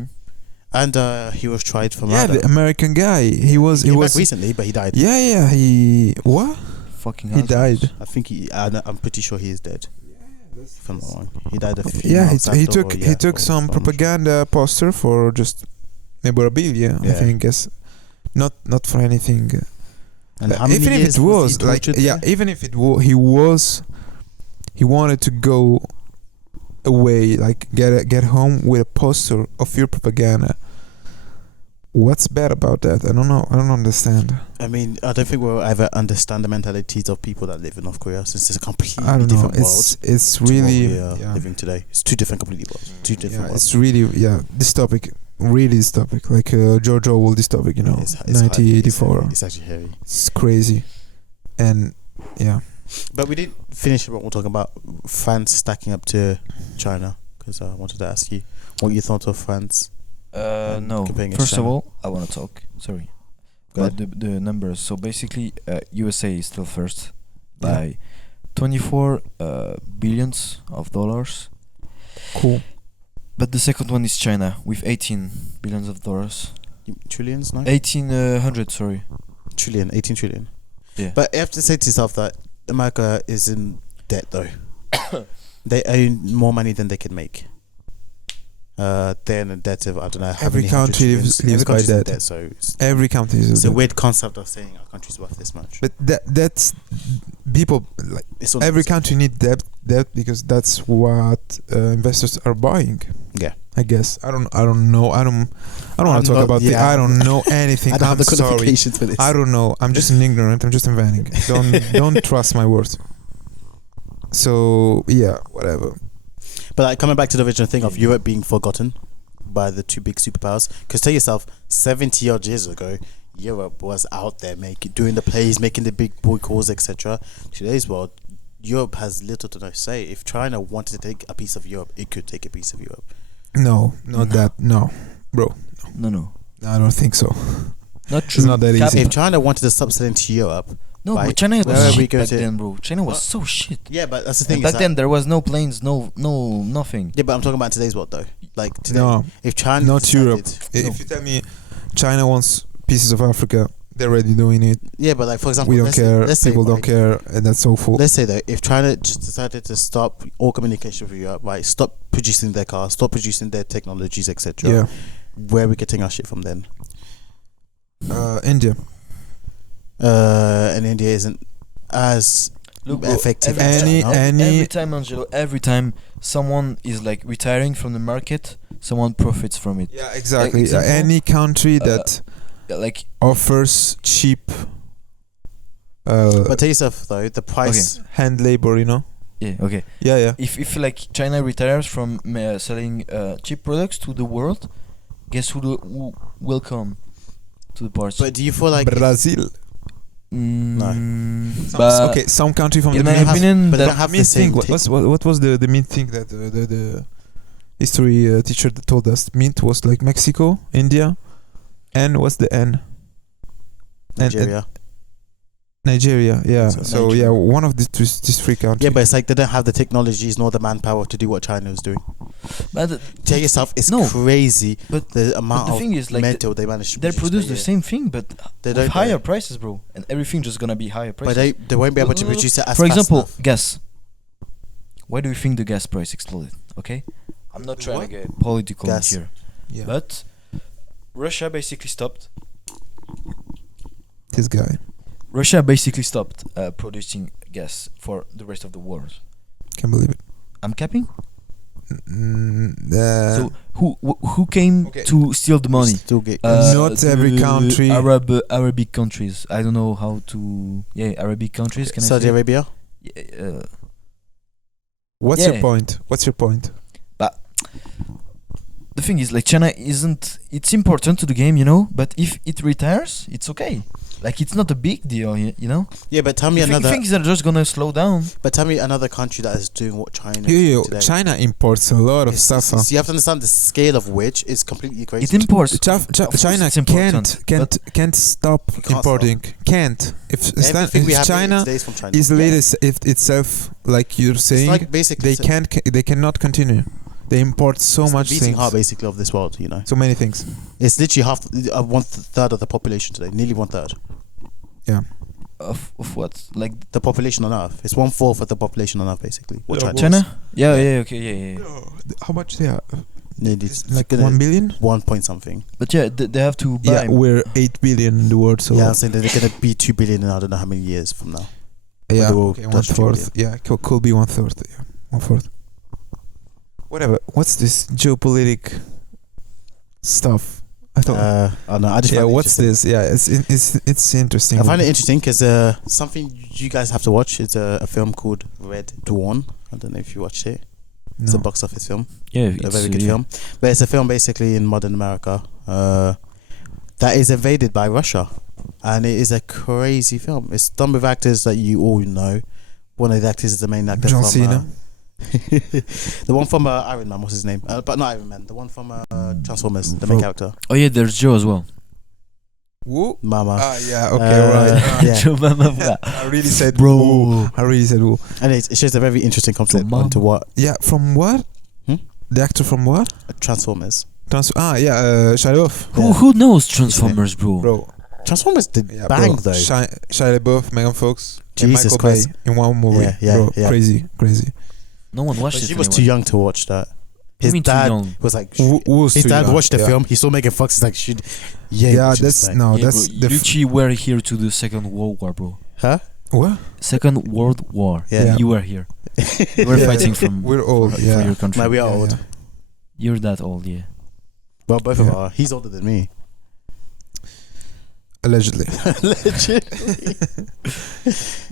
and he was tried for murder. Yeah, the American guy. He was recently, but he died. Yeah. He what? Fucking. He died. I think I'm pretty sure he is dead. If I'm not wrong, he died a few Yeah, months he after, took some propaganda poster for just memorabilia. I think. Yes. Not for anything. And how many even if years it was he like there? even if it he wanted to go away, like get home with a poster of your propaganda. What's bad about that? I don't know. I don't understand. I mean, I don't think we'll ever understand the mentalities of people that live in North Korea, since it's a completely I don't know. different world. It's really we are living today. It's two different completely worlds. Two different worlds. It's really this topic. Really, this topic, like George Orwell, this topic, you know, it's 1984. It's actually heavy. It's crazy, and yeah. But we didn't finish what we're talking about. France stacking up to China, because I wanted to ask you what you thought of France. No. First of all, I want to talk. Sorry, about the numbers. So basically, USA is still first by 24 billions of dollars. Cool. But the second one is China with 18 billions of dollars. Trillions, no? 1800, sorry. 18 trillion. Yeah. But you have to say to yourself that America is in debt though. They own more money than they can make. They're in a debt of, I don't know how every many country lives by debt. So every country is a weird concept of saying our country's worth this much. But that's people like every country need debt because that's what investors are buying. Yeah, I guess I don't know. I don't want to talk about the. I don't know anything. I don't have the sorry. qualifications for this. I don't know. I'm just an ignorant. I'm just inventing. Don't trust my words. So yeah, whatever. But like coming back to the original thing of Europe being forgotten by the two big superpowers, because tell yourself 70 odd years ago Europe was out there doing the plays, making the big boy calls, etc. Today's world, Europe has little to no say. If China wanted to take a piece of Europe, it could take a piece of Europe. No, that. No, bro. No. I don't think so. Not true. It's not that easy. If China wanted to subsidy into Europe, no, but China was shit back then, bro. China was so shit. Yeah, but that's the thing. Back then there was no planes, no nothing. Yeah, but I'm talking about today's world though. Like today, no, if China, not Europe. If you tell me China wants pieces of Africa, they're already doing it. Yeah, but like for example, we don't care. People don't care, and that's awful. Let's say though, if China just decided to stop all communication with Europe, right? Stop producing their cars, stop producing their technologies, etc. Yeah. Where are we getting our shit from then? India. And India isn't as effective. Every time, Angelo, every time someone is like retiring from the market, someone profits from it. Yeah, exactly. Any country that like offers cheap but tell yourself though, the price hand labor, you know, Yeah. Okay. Yeah. If like China retires from selling cheap products to the world, guess who will come to the party? But do you feel like Brazil. But Some country from in the my Middle East. opinion, but they that don't have Main the same thing. What was the main thing that the history teacher told us? Mint was like Mexico, India, and what's the N? Nigeria? Nigeria, yeah. So Nigeria. yeah, one of these three countries. Yeah, but it's like they don't have the technologies nor the manpower to do what China is doing. but Tell yourself, it's No, crazy. but The amount the of thing is, like, metal they managed to they produce the but same thing, but They with don't- higher prices, bro, and everything just gonna be higher prices. But they won't be able to No, no, no. produce it as For fast example, enough. gas. Why do you think the gas price exploded? Okay, I'm not trying What? to get political Gas. here, Yeah. but Russia basically stopped. This guy. Russia basically stopped producing gas for the rest of the world. Can't believe it. I'm capping. So So who came Okay. to steal the money? Still get Not every the country. Arabic countries. I don't know how to. Yeah, Arabic countries. Can I Saudi say? Arabia. Yeah, What's Yeah. your point? What's your point? the thing is, like, China isn't. It's important to the game, you know. But if it retires, it's okay. Like, it's not a big deal, you know. Yeah, but tell me another. Things are just gonna slow down. But tell me another country that is doing what China is Yeah, doing today. China imports a lot of stuff. So you have to understand the scale of which is completely crazy. It imports. China it's important, can't stop You can't importing. Can't. Everything we If have China today is from China. isolates itself, like you're It's saying, like basically they cannot continue. They import so it's the much beating things, heart basically of this world. You know, so many things. it's literally half, one third of the population today. Nearly 1/3. Yeah. Of what? Like The population on Earth. It's 1/4 of the population on Earth basically. What Yeah, China? China? is. Yeah. Okay. Yeah. How much they are? Nearly Like gonna- 1 billion. 1 point something. But yeah, they have to buy. Yeah, we're 8 billion in the world. So Yeah, I'm saying that they're gonna be 2 billion in I don't know how many years from now. yeah, they will okay, touch 2 1/4. Yeah, could be 1/3. Yeah, 1/4. Whatever. What's this geopolitic stuff? I thought. I don't know. I just Yeah, find it what's interesting. this? Yeah, it's interesting. I find it interesting because something you guys have to watch is a film called Red Dawn. I don't know if you watched it. It's a No. box office film, Yeah, a very good film. But it's a film basically in modern America that is invaded by Russia, and it is a crazy film. It's done with actors that you all know. One of the actors is the main actor. John from, Cena. the one from Iron Man. What's his name? But not Iron Man. The one from Transformers. The main character. Oh yeah, there's Joe as well. Woo. Mama. Yeah. Okay. Right. Yeah. Joe Mama. I really said Bro. woo. I really said woo. And it shows a very interesting concept Mama. onto what Yeah. From what? Hmm? The actor from what? Transformers. Shia LaBeouf. Who knows Transformers, bro? Bro. Transformers did Yeah, bang bro. though. Shia LaBeouf, Megan Fox, and Jesus Michael Christ. Bay in one movie. Yeah, bro, yeah. Crazy. No one But watched it. she was anyway. too young to watch that. What do you mean too dad young? was like, Who's his too dad young? watched the Yeah. film. He saw Megan Fox. He's like, should Yeah, just that's like- no, Yeah, that's bro, the literally were here to the Second World War, bro. Huh? what? Second World War. Yeah. You were here. You were Yeah. fighting from. We're old. for Yeah. your country. No, we are Yeah, old. yeah. You're that old, yeah. Well, both of Yeah. us are. He's older than me. Allegedly. Legit.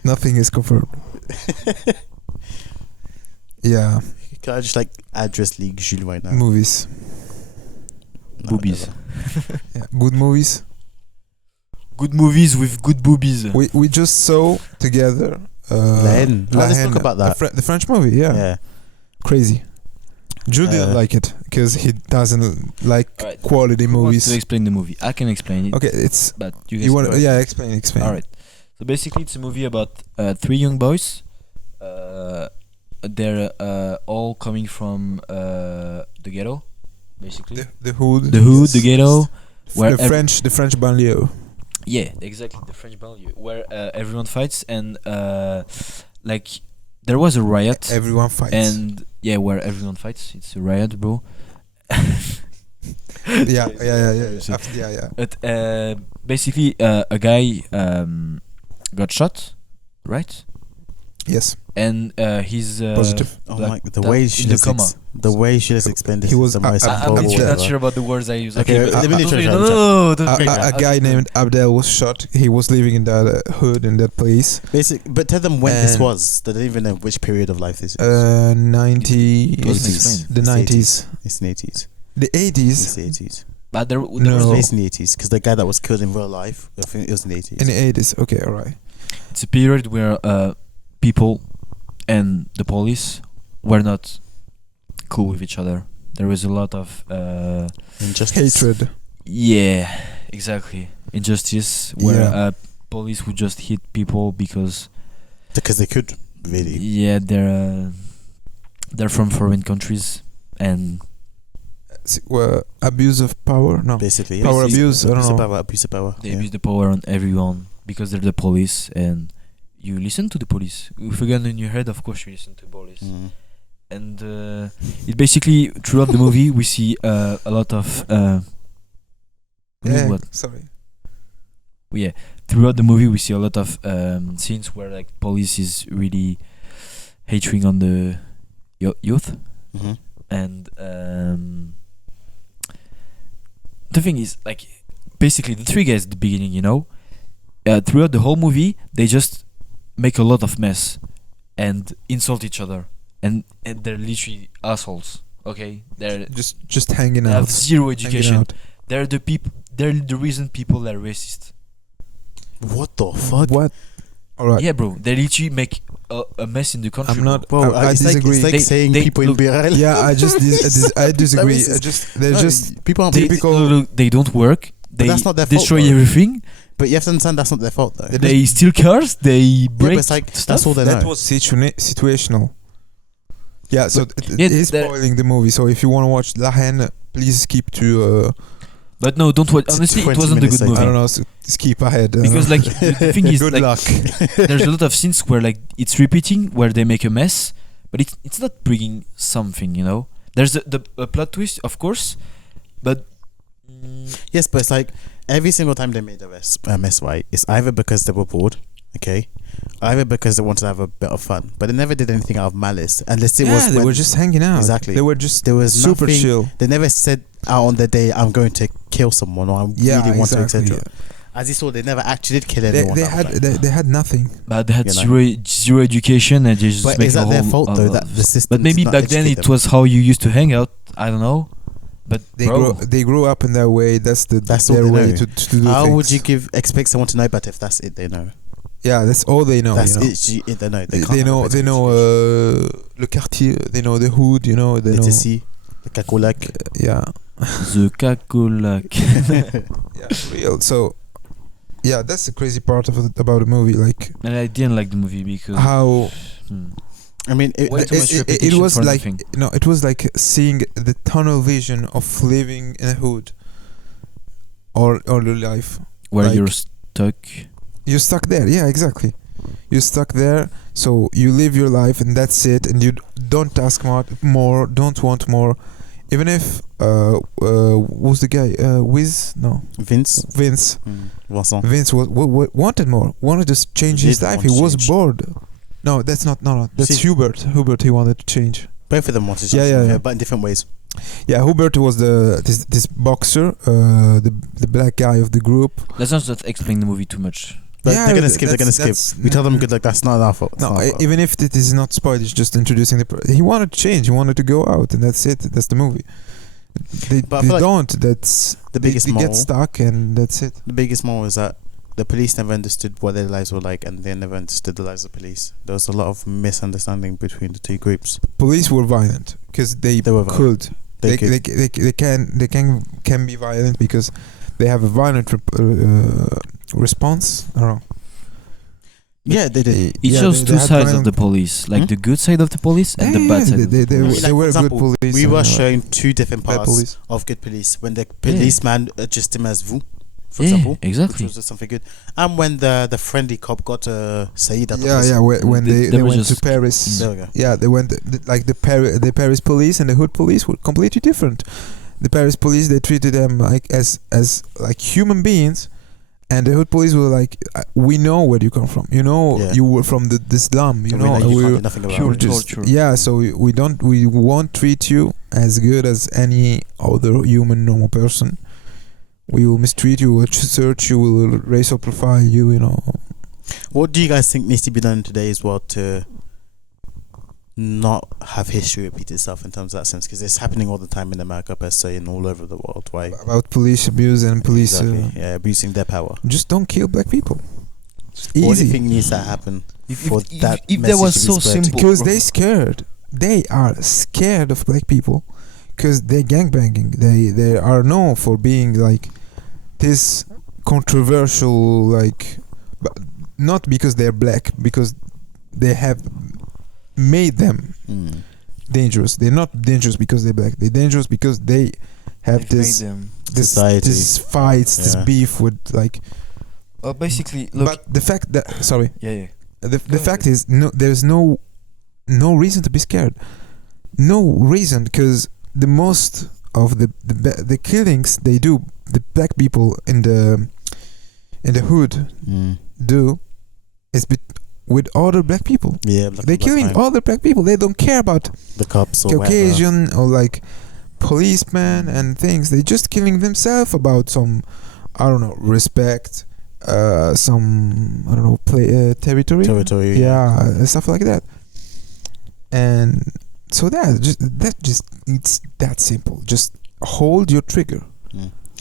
Nothing is confirmed. Yeah, Can I just like address League Jules right now? movies. No, Boobies. never. Yeah. Good movies. Good movies with good boobies. We just saw together. La Haine. La Let's Haine, talk about that. the French movie. Yeah, Yeah. crazy. Drew didn't Uh, like it because he doesn't like Alright. quality Who wants movies. to explain the movie? I can explain it. Okay, it's But you guys you want go ahead. yeah explain. All right. So basically, it's a movie about three young boys. They're all coming from the ghetto, basically. The hood. The hood, yes. the ghetto. Where The French banlieue. Yeah, exactly. The French banlieue, where everyone fights, and like there was a riot, Everyone fights. and yeah, where everyone fights, it's a riot, bro. yeah. So- After, yeah. But basically, a guy got shot, right? Yes. and he's Positive. Oh like my! The that way she in the just coma. the way she just explained this He is was the most I'm horrible literally not ever. sure about the words I use. Okay, but let me don't try, say- let no, me try. no, don't say A that. guy named Abdel was shot. He was living in that hood in that place. Basic, but tell them when this And- was. They don't even know which period of life this is. 90s. It wasn't explained. The 90s. It's in the 80s. The It's 80s. the 80s. But there No. was It's in the 80s because the guy that was killed in real life, I think it was in the 80s. In the 80s. Okay, alright. it's a period where people and the police were not cool with each other. There was a lot of Injustice. Hatred. yeah, exactly, injustice where Yeah. police would just hit people because Because they could, really. yeah, they're from foreign countries and Abuse of power? No. Basically. Power Abuse- abuse, I don't abuse of know. power, abuse of power. they yeah. abuse the power on everyone because they're the police and you listen to the police. With a gun in your head, of course you listen to police. Mm. And it basically throughout the movie we see a lot of Yeah, what? sorry. Yeah, throughout the movie we see a lot of scenes where like police is really hating on the youth. Mm-hmm. And the thing is, like, basically the three guys at the beginning, throughout the whole movie they just make a lot of mess and insult each other, and they're literally assholes. Okay, they're Just hanging they out. have zero Hanging education. out. They're the people. They're the reason people are racist. What the fuck? What? Alright. Yeah, bro. They literally make a mess in the country. I'm not. Bro, I it's disagree. Like, it's like They- saying they- people in look- BRL. Yeah, I I disagree. racist. They're No, just people aren't They, typical. look, they don't work. They that's not their fault, destroy though. everything. But you have to understand that's not their fault though. They steal cars. They Yeah, but break it's like stuff. that's all they that know. was situational. Yeah, so yeah, it's that- spoiling the movie. So if you want to watch La Haine, please skip to. But no, don't watch. It's Honestly, it 20 wasn't a minutes good later. movie. I don't know. Skip ahead. Because like the thing is, good like, luck. there's a lot of scenes where like it's repeating, where they make a mess, but it's not bringing something. There's a plot twist, of course, but Yes, but it's like every single time they made a mess, right? It's either because they were bored, okay, either because they wanted to have a bit of fun, but they never did anything out of malice. Unless it was Yeah, they when were just hanging out. Exactly. They were just there was super nothing- chill. They never said out on the day I'm going to kill someone or I Yeah, really want exactly. to, etc. As you saw, they never actually did kill They, anyone. they that had was like- they had nothing. they had You know? zero education and they just But make is a that their whole fault though? other- That the system. But maybe did not back then educate it them? was how you used to hang out. I don't know. But bro, They grew up in that way. That's all their they way know. to do How things. would you expect someone to know better if that's it they know? Yeah, that's all they know. That's you know. it they know. They, can't They have a know better they know education. le quartier. They know the hood. They the know. Tessie, the Kakolac. Yeah, the Kakolac. yeah, real. So, yeah, that's the crazy part of about the movie. Like And I didn't like the movie because how I mean, Way too much repetition it was for like nothing. it was like seeing the tunnel vision of living in a hood all your life. where like- you're stuck. You're stuck there. Yeah, exactly. You're stuck there. So you live your life and that's it. And you don't ask more. Don't want more. Even if who's the guy? Wiz? No, Vince. Vince. Vincent. Vince wanted more. Wanted to change He his did life. want He to was change. bored. No, that's not. No. That's See- Hubert. Hubert. He wanted to change. Both of them wanted to Yeah, change yeah, their- yeah. but in different ways. Yeah, Hubert was this boxer, the black guy of the group. Let's not explain the movie too much. But Yeah, they're gonna skip. They're gonna that's- skip. We tell them good. Like that's not our fault. It's No, not our fault. even if it is not spoiled, it's just introducing he wanted to change. He wanted to go out, and that's it. That's the movie. They But I feel like don't. That's the biggest They moral. get stuck, and that's it. The biggest moral is that the police never understood what their lives were like, and they never understood the lives of police. There was a lot of misunderstanding between the two groups. Police were violent because they They were violent. could. They could. They can be violent because they have a violent response. I don't know. Yeah, they did. It Yeah, shows they two had sides of the violent- police, like Hmm? the good side of the police and the bad side. Of the They police. Like, were for good example, police. We and, were showing two different bad parts police. of good police. When the policeman addressed him as vous, for Yeah, example, exactly. which was something good, and when the friendly cop got Saeed at the Yeah, police. yeah. When They they were went to just- Paris. There we go. Yeah, they went like the Paris police and the hood police were completely different. The Paris police, they treated them like as like human beings, And the hood police were like, we know where you come from. You know, you were from the slum. You know, you can't do nothing about pure it. torture. Yeah, so we won't treat you as good as any other human normal person. We will mistreat you, we'll search you, we'll racial profile you. You know. What do you guys think needs to be done today as well to not have history repeat itself in terms of that sense? Because it's happening all the time in America, per se, and all over the world. Why? About police abuse and police abusing their power. Just don't kill black people. It's What do you easy. think needs to happen If that that was message to be so spread? simple, Because bro. they scared. They are scared of black people. Because they're gangbanging. They are known for being like this controversial, like, but not because they're black, because they have made them dangerous. They're not dangerous because they're black. They're dangerous because they have They've this made them. Society. this fights, this Yeah. beef with like. Basically, look. But the fact that Yeah. the fact is there's no reason to be scared. No reason, because the most of the killings they do, the black people in the hood do, is with other black people. Yeah, They're killing other black people. They don't care about the cops or Caucasian or like policemen and things. They're just killing themselves about some, I don't know, respect, some, I don't know, territory. Yeah, stuff like that. And so it's that simple. Just hold your trigger.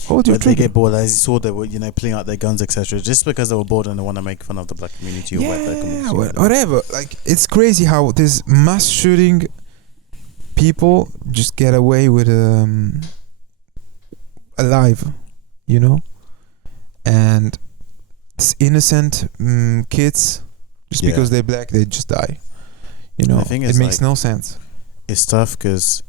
Hold your But they trigger. get bored, as you saw, they were pulling out their guns, etc. Just because they were bored and they want to make fun of the black community or white black community. Whatever. Like, it's crazy how this mass shooting people just get away with alive, you know, and it's innocent kids just because they're black, they just die. You know, The thing it is, makes like, no sense. It's tough because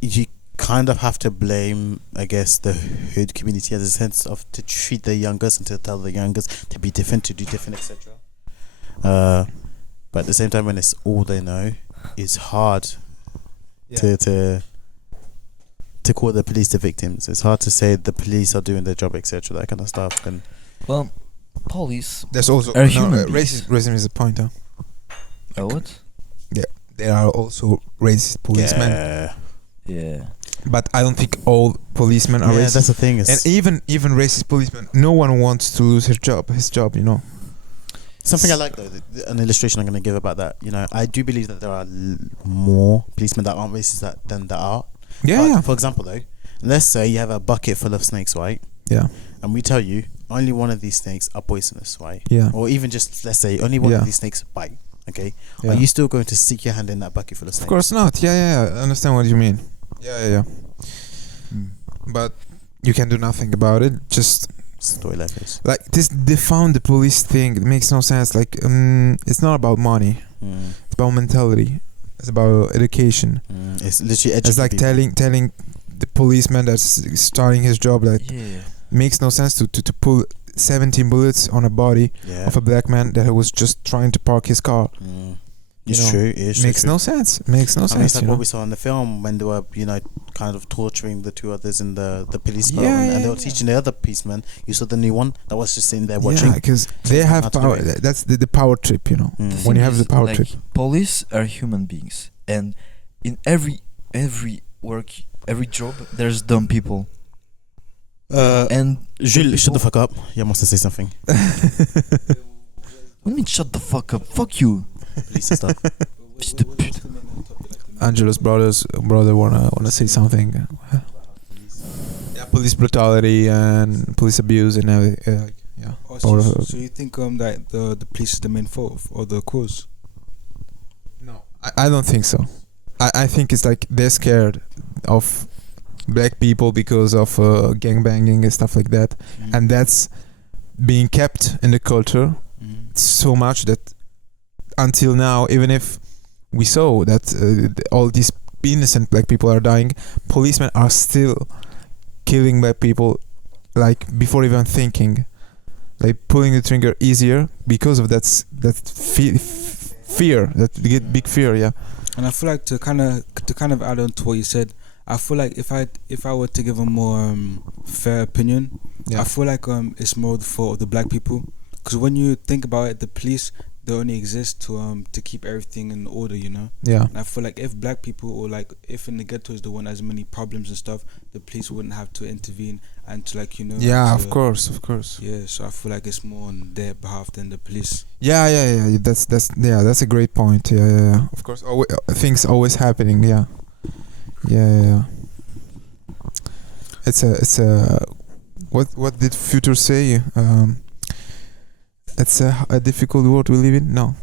you kind of have to blame, I guess, the hood community as a sense of to treat the youngest and to tell the youngest to be different, to do different, etc. But at the same time, when it's all they know, it's hard to call the police the victims. It's hard to say the police are doing their job, etc. That kind of stuff. And Well, police There's also are human beings. racism is a point, huh? What? There are also racist policemen, Yeah. but I don't think all policemen are racist. that's the thing. And even racist policemen, no one wants to lose his job, you know. Something I like though, an illustration I'm going to give about that. You know, I do believe that there are more policemen that aren't racist than that are. Yeah. For example, though, let's say you have a bucket full of snakes, right? Yeah. And we tell you only one of these snakes are poisonous, right? Yeah. Or even just let's say only one of these snakes bite. Okay. Yeah. Are you still going to stick your hand in that bucket full of snakes? Of course not. Yeah. I understand what you mean. Yeah. But you can do nothing about it. Just Story like this. like this defund the police thing. It makes no sense. Like, it's not about money. It's about mentality. It's about education. It's literally educating. It's like telling the policeman that's starting his job that makes no sense to pull 17 bullets on a body of a black man that was just trying to park his car. It's true. It makes no sense. Makes no sense. It's like what we saw in the film when they were, kind of torturing the two others in the police car, and they were teaching the other policeman. You saw the new one that was just sitting there watching. Yeah, because they have power. That's the power trip, you know. When you have the power trip. Police are human beings, and in every work, every job, there's dumb people. And Jules, shut the fuck up. You must say something. What do you mean shut the fuck up? Fuck you. Police and stuff. Fils de pute. Angela's brother wanna say something. Yeah, police brutality and police abuse and everything. So you think that the police is the main fault or the cause? No, I don't think so. I think it's like they're scared of black people because of gangbanging and stuff like that, and that's being kept in the culture so much that until now, even if we saw that all these innocent black people are dying, policemen are still killing black people, like before even thinking, like pulling the trigger easier because of that fear, that big fear. Yeah. And I feel like to kind of add on to what you said, I feel like if I were to give a more fair opinion, I feel like it's more the fault of the black people, because when you think about it, the police, they only exist to keep everything in order, you know. Yeah. And I feel like if black people, or like if in the ghettos there weren't as many problems and stuff, the police wouldn't have to intervene and to, like, you know. Yeah, to, of course. Yeah, so I feel like it's more on their behalf than the police. Yeah. That's a great point. Yeah. Of course, things always happening. Yeah. It's a what did Future say? It's a difficult world we live in. No,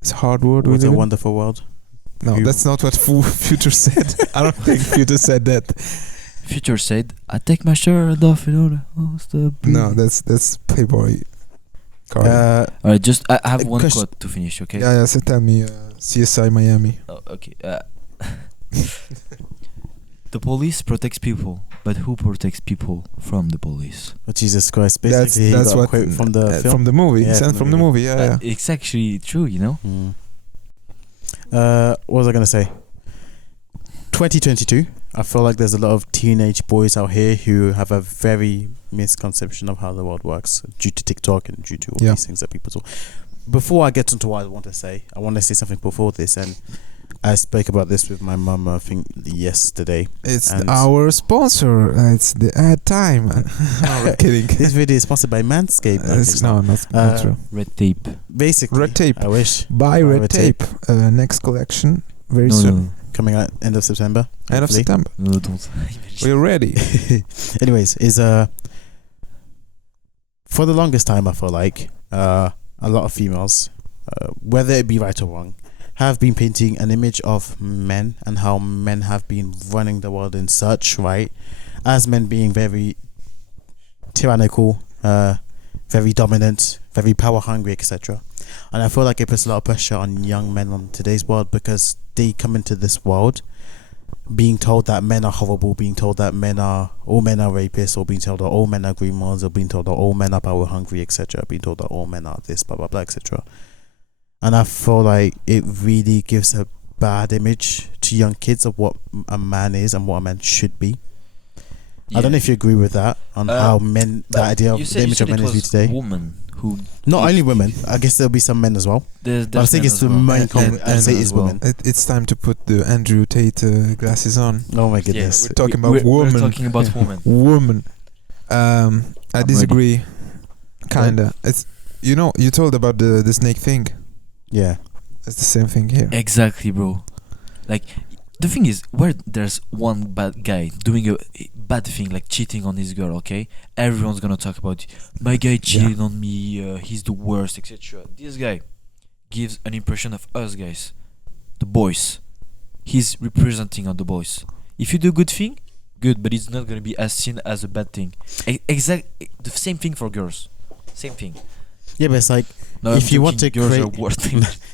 it's a hard world we live in. It's a wonderful world. No, that's not what Future said. I don't think Future said that. Future said, "I take my shirt off in order." No, that's Playboy. All right, just I have one quote to finish. Okay. Yeah. So tell me, CSI Miami. Oh, okay. The police protects people, but who protects people from the police? Oh, Jesus Christ! Basically, that's what quote from the film. From the movie. Yeah, From the movie. Yeah. It's actually true, you know. What was I gonna say? 2022. I feel like there's a lot of teenage boys out here who have a very misconception of how the world works due to TikTok and due to all these things that people talk. Before I get into what I want to say something before this, and I spoke about this with my mum, I think, yesterday. It's our sponsor. It's the ad time. No, I'm kidding. This video is sponsored by Manscaped. Not true. Red Tape. Basically, Red Tape. I wish. Buy Red Tape. Next collection very soon. No. Coming out end of September. End of September. No, don't. We're ready. Anyways, for the longest time, I feel like a lot of females, whether it be right or wrong, have been painting an image of men and how men have been running the world in such, right? As men being very tyrannical, very dominant, very power hungry, etc. And I feel like it puts a lot of pressure on young men on today's world, because they come into this world being told that men are horrible, being told that all men are rapists, or being told that all men are greenmans, or being told that all men are power hungry, etc. Being told that all men are this, blah blah blah, etc. And I feel like it really gives a bad image to young kids of what a man is and what a man should be. Yeah. I don't know if you agree with that, on how men, the idea of the image of men is today. Woman who not only women, I guess there'll be some men as well. But I think it's the main comment I say is women. It's time to put the Andrew Tate glasses on. Oh my goodness. We're talking about women. We're talking about women. Woman. I disagree. Kinda. It's, you know, you told about the snake thing. Yeah. It's the same thing here. Exactly, bro. Like, the thing is, where there's one bad guy doing a bad thing, like cheating on his girl, okay? Everyone's gonna talk about, my guy cheated on me, he's the worst, etc. This guy gives an impression of us guys, the boys. He's representing on the boys. If you do a good thing, good, but it's not gonna be as seen as a bad thing. The same thing for girls. Same thing. Yeah, but it's like, if you want to create,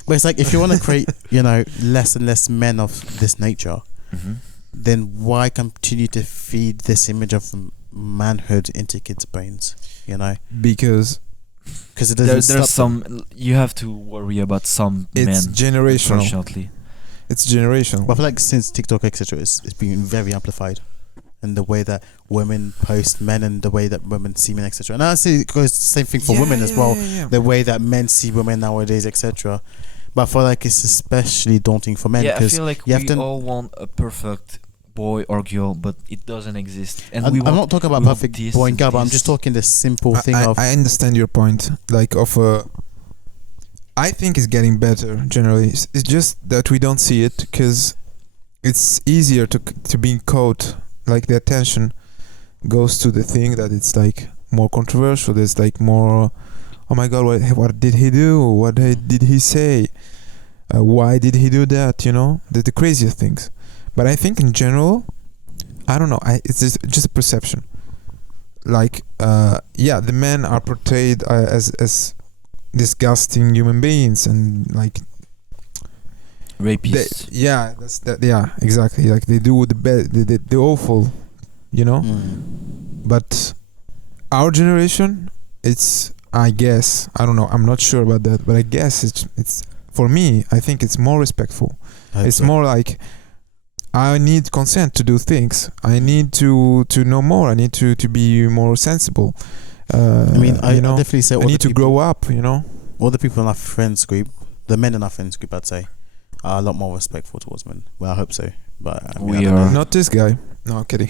but it's like, if you want to create, you know, less and less men of this nature, then why continue to feed this image of manhood into kids' brains? You know, because it doesn't. There's some. You have to worry about some men. It's generational. Unfortunately, it's generational. But I feel like since TikTok, etc., it's been very amplified. And the way that women post men, and the way that women see men, etc. And I see it goes the same thing for women as well. The way that men see women nowadays, etc. But I feel like it's especially daunting for men. Yeah, I feel like we all want a perfect boy or girl, but it doesn't exist. And I'm not talking about perfect boy and girl, but I'm just talking the simple thing of. I understand your point. Like I think it's getting better generally. It's just that we don't see it because it's easier to be caught. Like the attention goes to the thing that it's like more controversial. There's like more, oh my god, what did he do? What did he say? Why did he do that? You know, the crazier things. But I think in general, I don't know. It's just a perception. Like, the men are portrayed as disgusting human beings and like rapists. That's that. Yeah, exactly. Like they do the awful, you know. But our generation, it's, I guess, I don't know. I'm not sure about that, but I guess it's for me. I think it's more respectful. It's more like I need consent to do things. I need to know more. I need to be more sensible. I definitely say I need to grow up. All the people in our friends group, the men in our friends group, I'd say, are a lot more respectful towards women. Well, I hope so. But we are not this guy. No, I'm kidding.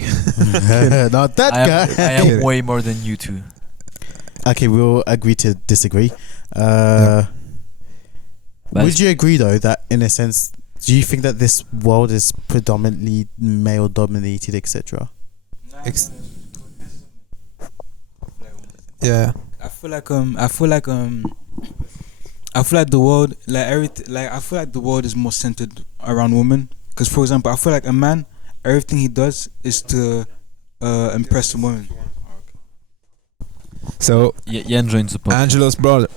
Not that guy. I am way more than you two. Okay, we'll agree to disagree. Would you agree though that in a sense, do you think that this world is predominantly male dominated, etc.? Yeah. I feel like the world, like everything, like I feel like the world is more centered around women. Because for example, I feel like a man, everything he does is to impress a woman. So Jan joins the podcast. Angelo's brother.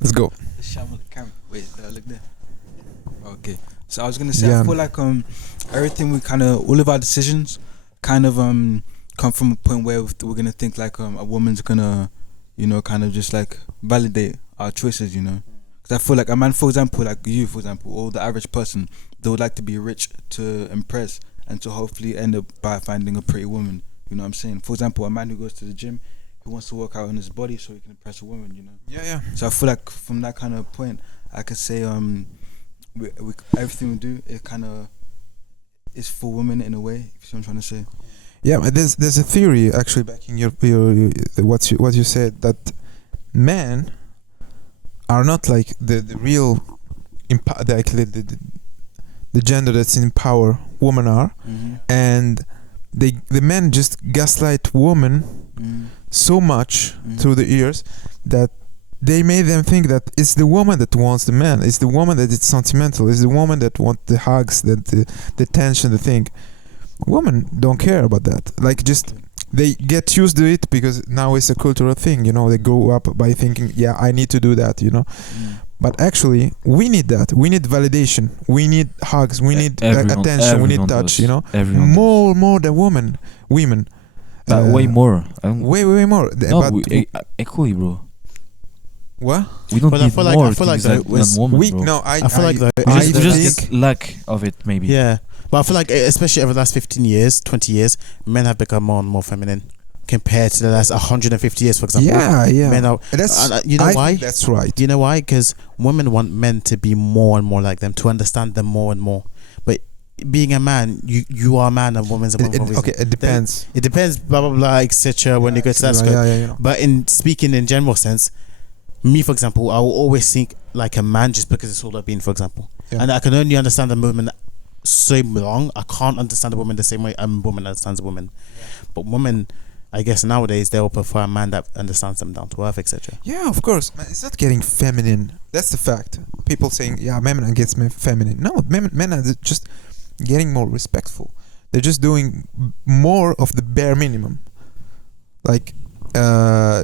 Let's go. Wait, look there. Okay. So I was gonna say, I feel like everything all of our decisions kind of come from a point where we're gonna think like a woman's gonna, kind of just like validate our choices, Because I feel like a man, for example, like you, for example, or the average person, they would like to be rich to impress and to hopefully end up by finding a pretty woman. You know what I'm saying? For example, a man who goes to the gym, he wants to work out on his body so he can impress a woman, Yeah. So I feel like from that kind of point, I could say we everything we do, it kind of is for women in a way. If you see what I'm trying to say. Yeah, but there's a theory actually backing your what you said, that men are not like the real the gender that's in power. Women are, and the men just gaslight women so much through the years that they made them think that it's the woman that wants the man, it's the woman that is sentimental, it's the woman that wants the hugs, that the attention, the thing. Women don't care about that. Like, just they get used to it because now it's a cultural thing. They grow up by thinking, yeah, I need to do that. But actually, we need that. We need validation. We need hugs. We need attention. We need touch. More than women. Way more. Way more. No, equally, bro. What? We don't need more I feel like than women, bro. I feel like we just get lack of it, maybe. Yeah, but I feel like especially over the last 15 years, 20 years, men have become more and more feminine compared to the last 150 years, for example. Yeah. Men are, you know why? That's right. You know why? Because women want men to be more and more like them, to understand them more and more. But being a man, you are a man, and woman's a woman. Okay, it depends. It depends, blah blah blah, etc. When you go to that scope. Yeah. But in speaking in general sense, me, for example, I will always think like a man just because it's all I've been, for example. Yeah. And I can only understand a woman so long. I can't understand a woman the same way a woman understands a woman. Yeah. But women, I guess nowadays, they will prefer a man that understands them down to earth, etc. Yeah, of course. Man, it's not getting feminine. That's the fact. People saying, yeah, men gets feminine. No, men are just getting more respectful. They're just doing more of the bare minimum. Like,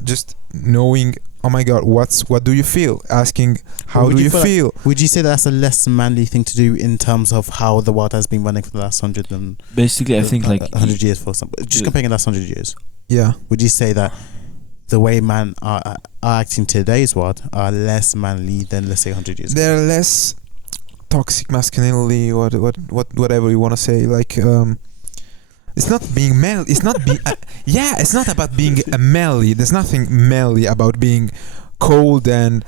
just knowing, oh my God, what do you feel? Asking, how do you feel? Like, would you say that's a less manly thing to do in terms of how the world has been running for the last 100 and basically, I think like 100 years, for example, just comparing the last 100 years? Yeah. Would you say that the way men are acting today's world are less manly than, let's say, 100 years ago? They're less toxic masculinity, or whatever you want to say. Like, it's not being male. It's not being. It's not about being a manly. There's nothing manly about being cold and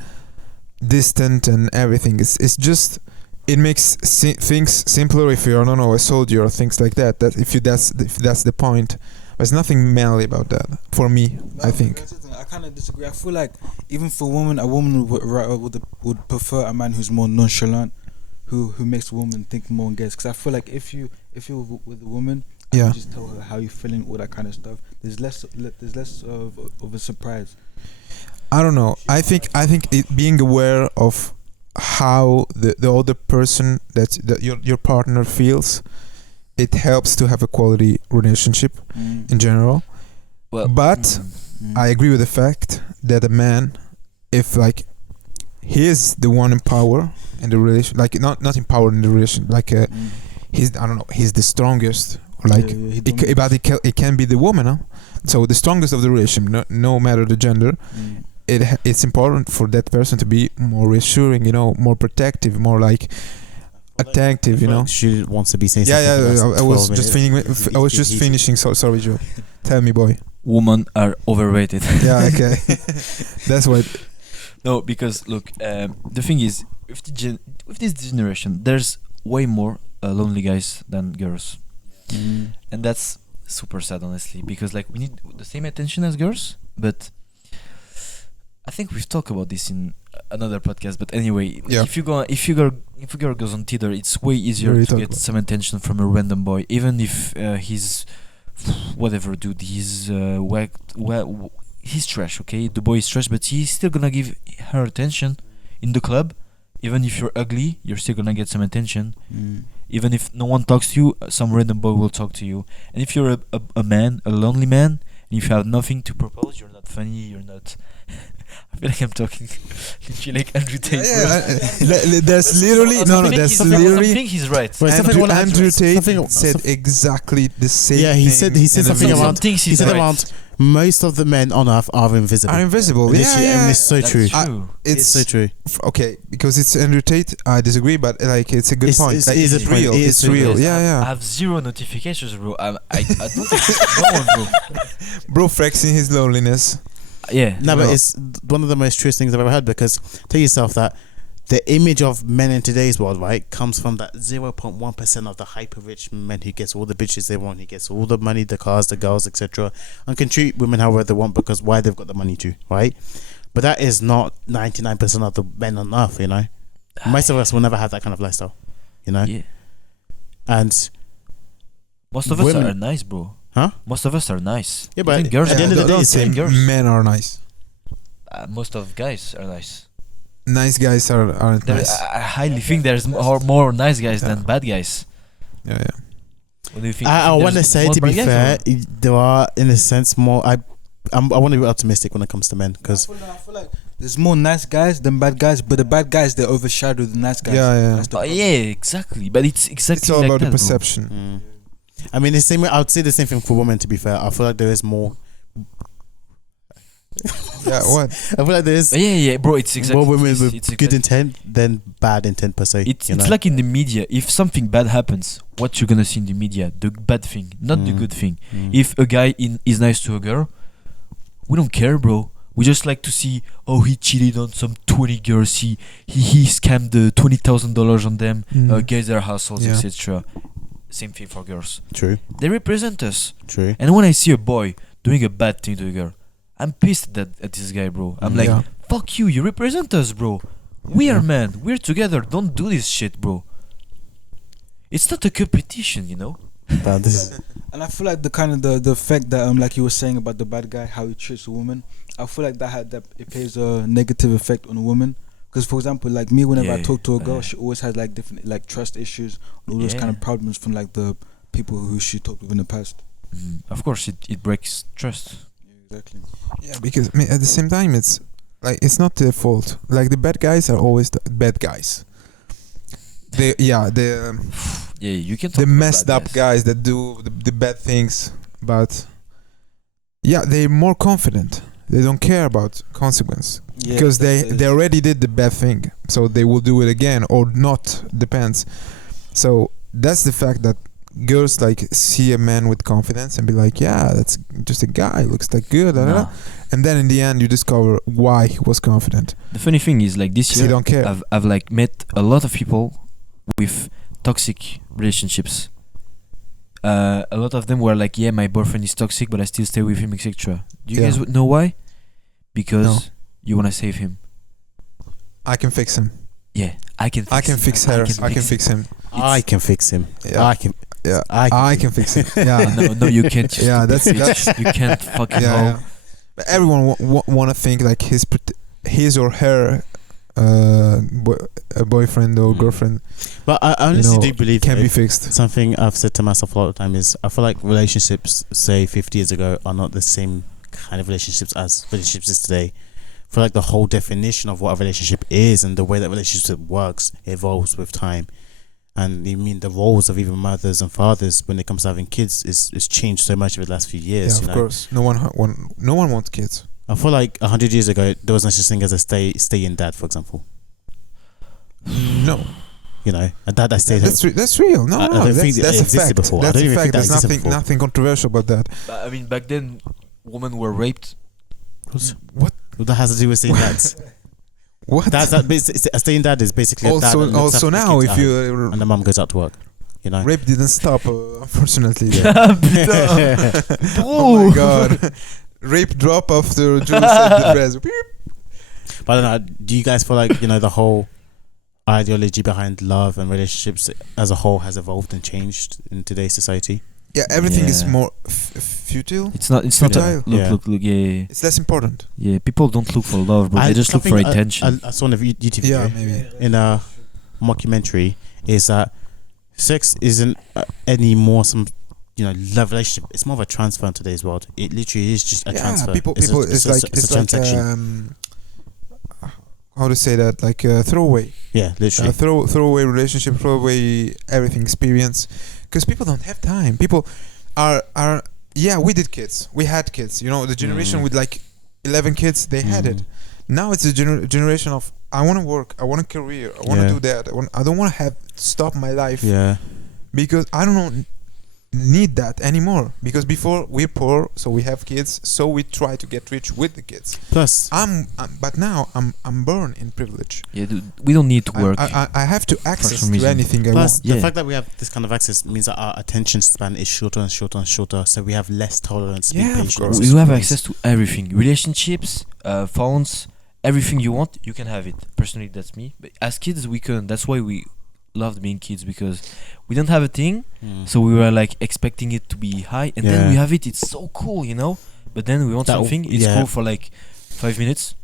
distant and everything. It's just, it makes things simpler if you're a soldier or things like that. If that's the point. There's nothing manly about that for me. I think. I kind of disagree. I feel like even for a woman would prefer a man who's more nonchalant, who makes a woman think more and gets. Because I feel like if you're with a woman. Yeah. You just tell her how you're feeling, all that kind of stuff. There's less of a surprise. I don't know. I think being aware of how the other person that your partner feels, it helps to have a quality relationship in general. Well, but I agree with the fact that a man, if like he is the one in power in the relation, like not in power in the relation, like he's the strongest. Like it can be the woman, huh? So the strongest of the relation, no matter the gender, it's important for that person to be more reassuring, more protective, more like attentive, you know. She wants to be saying Yeah, something. yeah. for the last I was 12 just minutes. I was just finishing. So sorry, Joe. Tell me, boy. Women are overrated. Yeah, okay. That's what. No, because look, the thing is, with this generation, there's way more lonely guys than girls, and that's super sad, honestly. Because like we need the same attention as girls, but I think we've talked about this in another podcast. But anyway, Yeah. if a girl goes on Tinder, it's way easier already to talked get about some attention from a random boy, even if he's whatever, dude. He's he's trash. Okay, the boy is trash, but he's still gonna give her attention in the club. Even if you're ugly, you're still gonna get some attention. Even if no one talks to you, some random boy will talk to you. And if you're a man, a lonely man, and if you have nothing to propose, you're not funny, you're not. I feel like I'm talking literally like Andrew Tate. There's literally there's literally. I think he's right. Wait, something Andrew Tate something- said exactly the same. Yeah, he said thing something in the around. video. He said around most of the men on earth are invisible. Are invisible. Literally, Yeah, and it's so That's true. true. It's so true. Okay, because it's Andrew Tate. I disagree, but like it's a good It's- point. it's- Like, it is it's a point. real. It is It's a real. point. Yeah, I yeah. have 0 notifications, bro. I don't think no one, bro. Bro flexing his loneliness. Yeah. No, but No. it's one of the most truest things I've ever heard, because tell yourself that the image of men in today's world, right, comes from that 0.1% of the hyper rich men who gets all the bitches they want, he gets all the money, the cars, the girls, etc., and can treat women however they want because why they've got the money to, right? But that is not 99% of the men on earth, you know. Most of us will never have that kind of lifestyle, you know. Yeah. And Most of us Women- are nice, bro. Huh? Most of us are nice. Yeah, but Even girls at the end of the day, don't it's say same girls. men are nice. Most of guys are nice. Nice guys aren't There, nice. I highly think there's more nice guys than bad guys. Yeah, yeah. What do you think? I You think want to there's say, more to be bad guys fair, or- there are in a sense more. I want to be optimistic when it comes to men, because I feel like there's more nice guys than bad guys, but the bad guys they overshadow the nice guys. Yeah, yeah. That's the problem. yeah, exactly. But it's exactly It's all like about the that, bro. perception. I mean, the same way I would say the same thing for women. To be fair, I feel like there is more. Yeah, what? I feel like there is Yeah, bro. It's exactly more women it's- with it's good exactly- intent than bad intent per se. It's you know? like in the media. If something bad happens, what you're gonna see in the media? The bad thing, not the good thing. If a guy is nice to a girl, we don't care, bro. We just like to see, oh, he cheated on some 20 girls. He scammed the $20,000 on them. Gave their hustles, Yeah. etc. Same thing for girls. True, They represent us. true. And when I see a boy doing a bad thing to a girl, I'm pissed at this guy, bro. I'm like, Yeah. fuck you. You represent us, bro. We are men. We're together. Don't do this shit, bro. It's not a competition, you know. But this is, And I feel like the fact that like you were saying about the bad guy, how he treats a woman, I feel like that it plays a negative effect on a woman. Because for example, like me, whenever I Yeah, talk to a girl, yeah. she always has like different like trust issues, all those kind of Yeah. problems from like the people who she talked with in the past. Of course, it breaks trust. Exactly. Yeah, because I mean, at the same time, it's like it's not their fault. Like the bad guys are always the bad guys. The Yeah, you can. the talk about messed bad up guys that do the bad things, but yeah, they're more confident. They don't care about consequence because they already did the bad thing, so they will do it again or not. Depends. So that's the fact that girls like see a man with confidence and be like, yeah, that's just a guy, looks like good, da, da, da. Nah. And then in the end you discover why he was confident. The funny thing is, like this They year, don't care. I've like met a lot of people with toxic relationships. A lot of them were like, yeah, my boyfriend is toxic, but I still stay with him, etc. Do you Yeah. guys know why? Because No. you wanna save him. I can fix him. Yeah, I can. Fix I can him. fix her. I can fix him. I can fix him. Yeah. I can. Yeah. I I can fix him. Yeah. No, you can't. You Yeah, stupid that's- bitch. You can't fucking Yeah, know. yeah. But everyone want to think like his or her boyfriend or girlfriend But I honestly know, do believe can that be fixed. something I've said to myself a lot of the time is I feel like relationships, say 50 years ago, are not the same kind of relationships as relationships is today. I feel like the whole definition of what a relationship is and the way that relationship works evolves with time. And I mean the roles of even mothers and fathers when it comes to having kids is changed so much over the last few years. Yeah, you of know? course. No one wants kids. I feel like 100 years ago there was no such thing as a stay-in dad, for example. No. You know, and that stayed. That's real. No, I don't think that's it a existed fact. before. I That's don't a even think fact. that There's existed before. nothing controversial about that. But, I mean, back then, women were raped. What? That has to do with staying dads. What? A staying dad is basically a dad that looks Also after the now, kids if at home, you and the mum goes out to work. You know. rape didn't stop, unfortunately. Putain. Oh my god. Rape drop after Jules said the phrase. Beep. But I don't know. Do you guys feel like the whole ideology behind love and relationships as a whole has evolved and changed in today's society? Yeah, everything is Yeah. more futile. It's not. Futile. Look. Yeah. It's less important. Yeah. People don't look for love, bro. They just look for attention. I saw on a YouTube video Yeah, maybe. in a mockumentary is that sex isn't any more some love relationship. It's more of a transfer in today's world. It literally is just a transfer. People. It's It's a like how to say that? Like a throwaway. yeah, literally. Throwaway relationship, throwaway everything experience. Because people don't have time. People are. Yeah, we did kids. We had kids. The generation with like 11 kids, they had it. Now it's a generation of I want to work, I want a career, I want to do that. I don't want to have stop my life. Yeah. Because I don't need that anymore. Because before we're poor, so we have kids, so we try to get rich with the kids. Plus, but now I'm born in privilege. Yeah, dude, we don't need to work. I have to access some to reason. anything I plus want. the Yeah. fact that we have this kind of access means that our attention span is shorter and shorter and shorter. So we have less tolerance. Yeah, of patience. course. You have access to everything: relationships, phones, everything you want. You can have it. Personally, that's me. But as kids, we couldn't. That's why we loved being kids, because we don't have a thing, so we were like expecting it to be high, and then we have it. It's so cool, But then we want something. It's cool for like 5 minutes.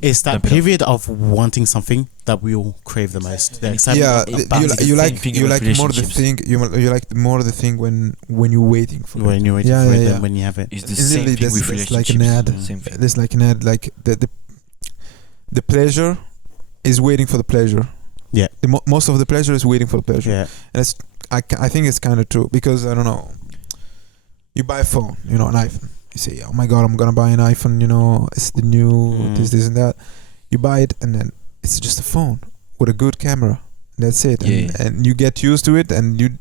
It's that period of wanting something that we all crave the most. The excitement Yeah, of bounty. you the like same thing you with like more the relationships. thing you like more the thing when you're waiting for when it. you're waiting Yeah, for yeah, it yeah. than when you have it. It's the Literally, same thing there's- with there's relationships. like an ad. Same thing. There's like an ad, like the pleasure is waiting for the pleasure. Yeah. Most of the pleasure is waiting for the pleasure. Yeah. And it's I think it's kind of true, because I don't know. You buy a phone, an iPhone. You say, "Oh my God, I'm gonna buy an iPhone." It's the new this and that. You buy it, and then it's just a phone with a good camera. That's it. Yeah. And you get used to it, and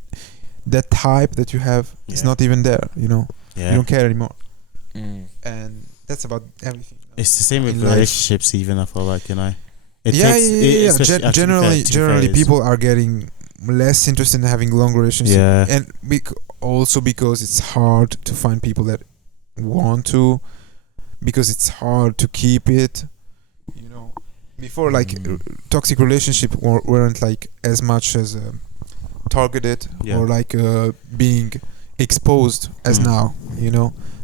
that hype that you have is not even there. You don't care anymore. And that's about everything. It's the same with In life. relationships. Even I feel like It Yeah. especially- actually, Generally, to be fair, people are getting less interested in having long relationships. Yeah. And also because it's hard to find people that want to, because it's hard to keep it. Before, like toxic relationship weren't like as much as targeted or like being exposed as now.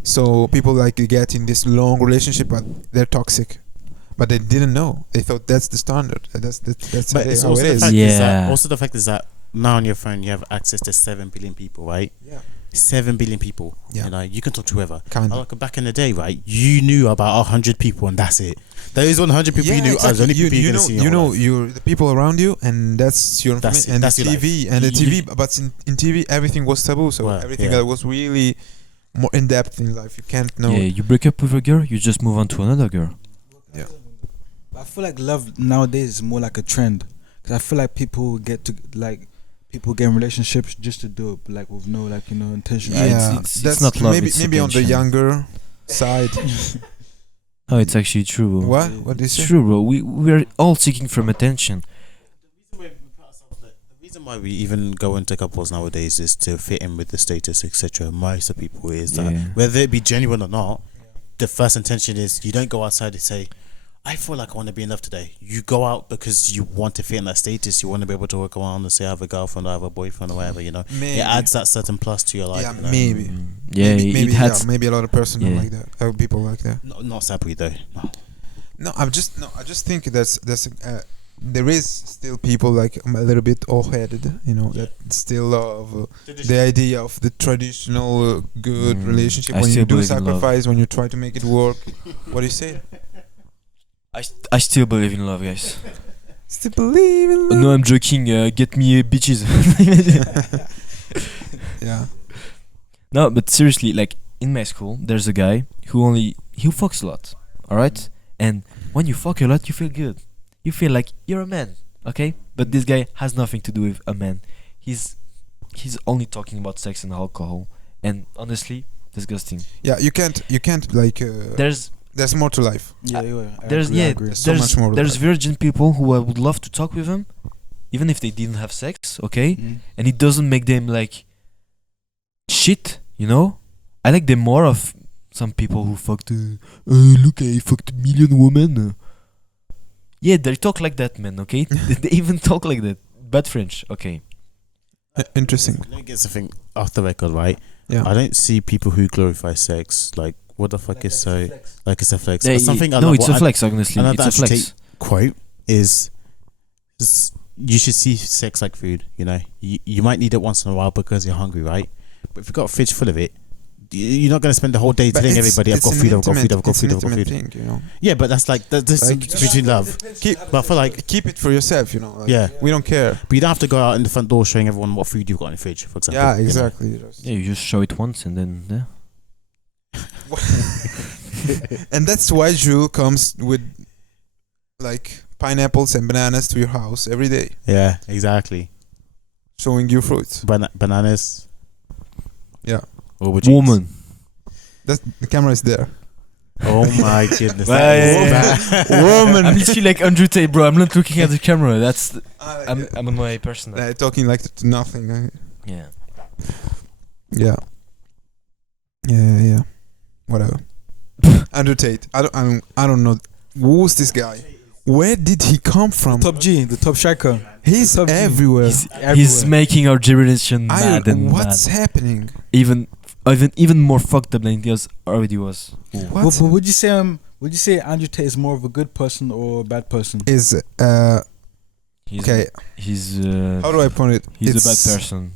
So people like get in this long relationship, but they're toxic. But they didn't know. They thought that's the standard. That's But it's how also it the is. fact is that, Yeah. also the fact is that now on your phone you have access to 7 billion people, right? Yeah. 7 billion people. Yeah. You can talk to whoever. Kind of. Like back in the day, right? You knew about 100 people and that's it. Those 100 people you knew are the only people you're gonna see. in your life. you're the people around you, and that's your That's information. it. And That's the your TV, life. and the You- TV. But in TV, everything was taboo. So Well, everything yeah. that was really more in depth in life, you can't know. Yeah, you break up with a girl, you just move on to another girl. I feel like love nowadays is more like a trend. Cause I feel like people get in relationships just to do it, but like with no intention. Yeah, it's not love, Maybe it's maybe on the attention. younger side. Oh, it's actually true, bro. What? What did you It's say? true, bro. We're all seeking from attention. The reason why we even go into couples nowadays is to fit in with the status, etc. Most of people is that Yeah. whether it be genuine or not, the first intention is you don't go outside and say, I feel like I want to be enough today. You go out because you want to fit in that status. You want to be able to walk around and say I have a girlfriend or I have a boyfriend or whatever. Maybe. It adds that certain plus to your life. Yeah, you know? maybe. Yeah, maybe, it has. maybe a lot of person don't Yeah. like that. People like that. Not Sabri though. No. I just think that's there is still people like a little bit all-headed, that still love the idea of the traditional good relationship, I when still you do believe in love. sacrifice, when you try to make it work. What do you say? I still believe in love, guys. Still believe in love. No, I'm joking. Get me bitches. Yeah. No, but seriously, like in my school, there's a guy who fucks a lot. All right, and when you fuck a lot, you feel good. You feel like you're a man. Okay, But this guy has nothing to do with a man. He's only talking about sex and alcohol, and honestly, disgusting. Yeah, you can't like. There's more to life. Yeah, There's so much more to there's life. virgin people who I would love to talk with him, even if they didn't have sex. Okay, and it doesn't make them like shit. You know, I like them more of some people who fucked. Look, I fucked a million women. Yeah, they talk like that, man. Okay, they even talk like that. Bad French. Okay. Interesting. Let me get something off the record, right? Yeah. I don't see people who glorify sex. Like, what the fuck is so? Like, it's a flex. Yeah, Something. no, it's a flex. Honestly, another it's a flex. Quote is you should see sex like food. You know, you might need it once in a while because you're hungry, right? But if you've got a fridge full of it, you're not going to spend the whole day telling everybody, I've got food, I've got food, I've got food, I've got food. Thing, you know? Yeah, but that's like this Like, between love. But I feel like keep it for yourself, you know. Like, yeah, we don't care. but you don't have to go out in the front door showing everyone what food you've got in the fridge, for example. Yeah, you know? exactly. Yeah, you just show it once and then. And that's why Jules comes with like pineapples and bananas to your house every day, Yeah, exactly. showing you fruits. Bananas. Yeah. Aubergines. Woman. The camera is there. Oh my goodness. Woman. I'm literally like Andrew Tate, bro. I'm not looking at the camera. I'm on my personal. Talking like to nothing. Yeah. Yeah. Whatever. Andrew Tate. I don't know. Who's this guy? Where did he come from? The top striker. He's Top G. everywhere. He's making our generation mad and what's mad. happening? Even more fucked up than he already was. But would you say Andrew Tate is more of a good person or a bad person? He's okay. He's How do I put it? He's It's a bad person.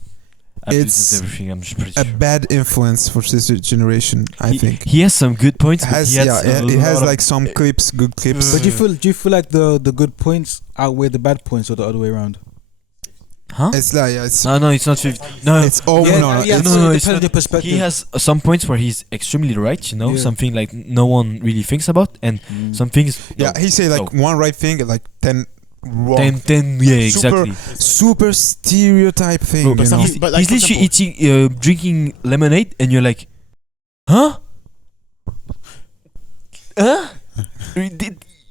it's Everything. I'm just pretty a sure. bad influence for this generation. I think. He has some good points. It But has, he has it has lot like some clips, good clips. But do you feel like the good points outweigh the bad points or the other way around? Huh? It's like it's No, it's not 50. No, it's no. no, it it's depends on not. your perspective. He has some points where he's extremely right. You know, Yeah. something like no one really thinks about, and some things. Yeah, he say like one right thing, like 10 wrong. 10, yeah, Super- exactly. Super stereotype thing. Bro, you but know? some- But like, he's for literally eating, drinking lemonade, and you're like, huh? Huh?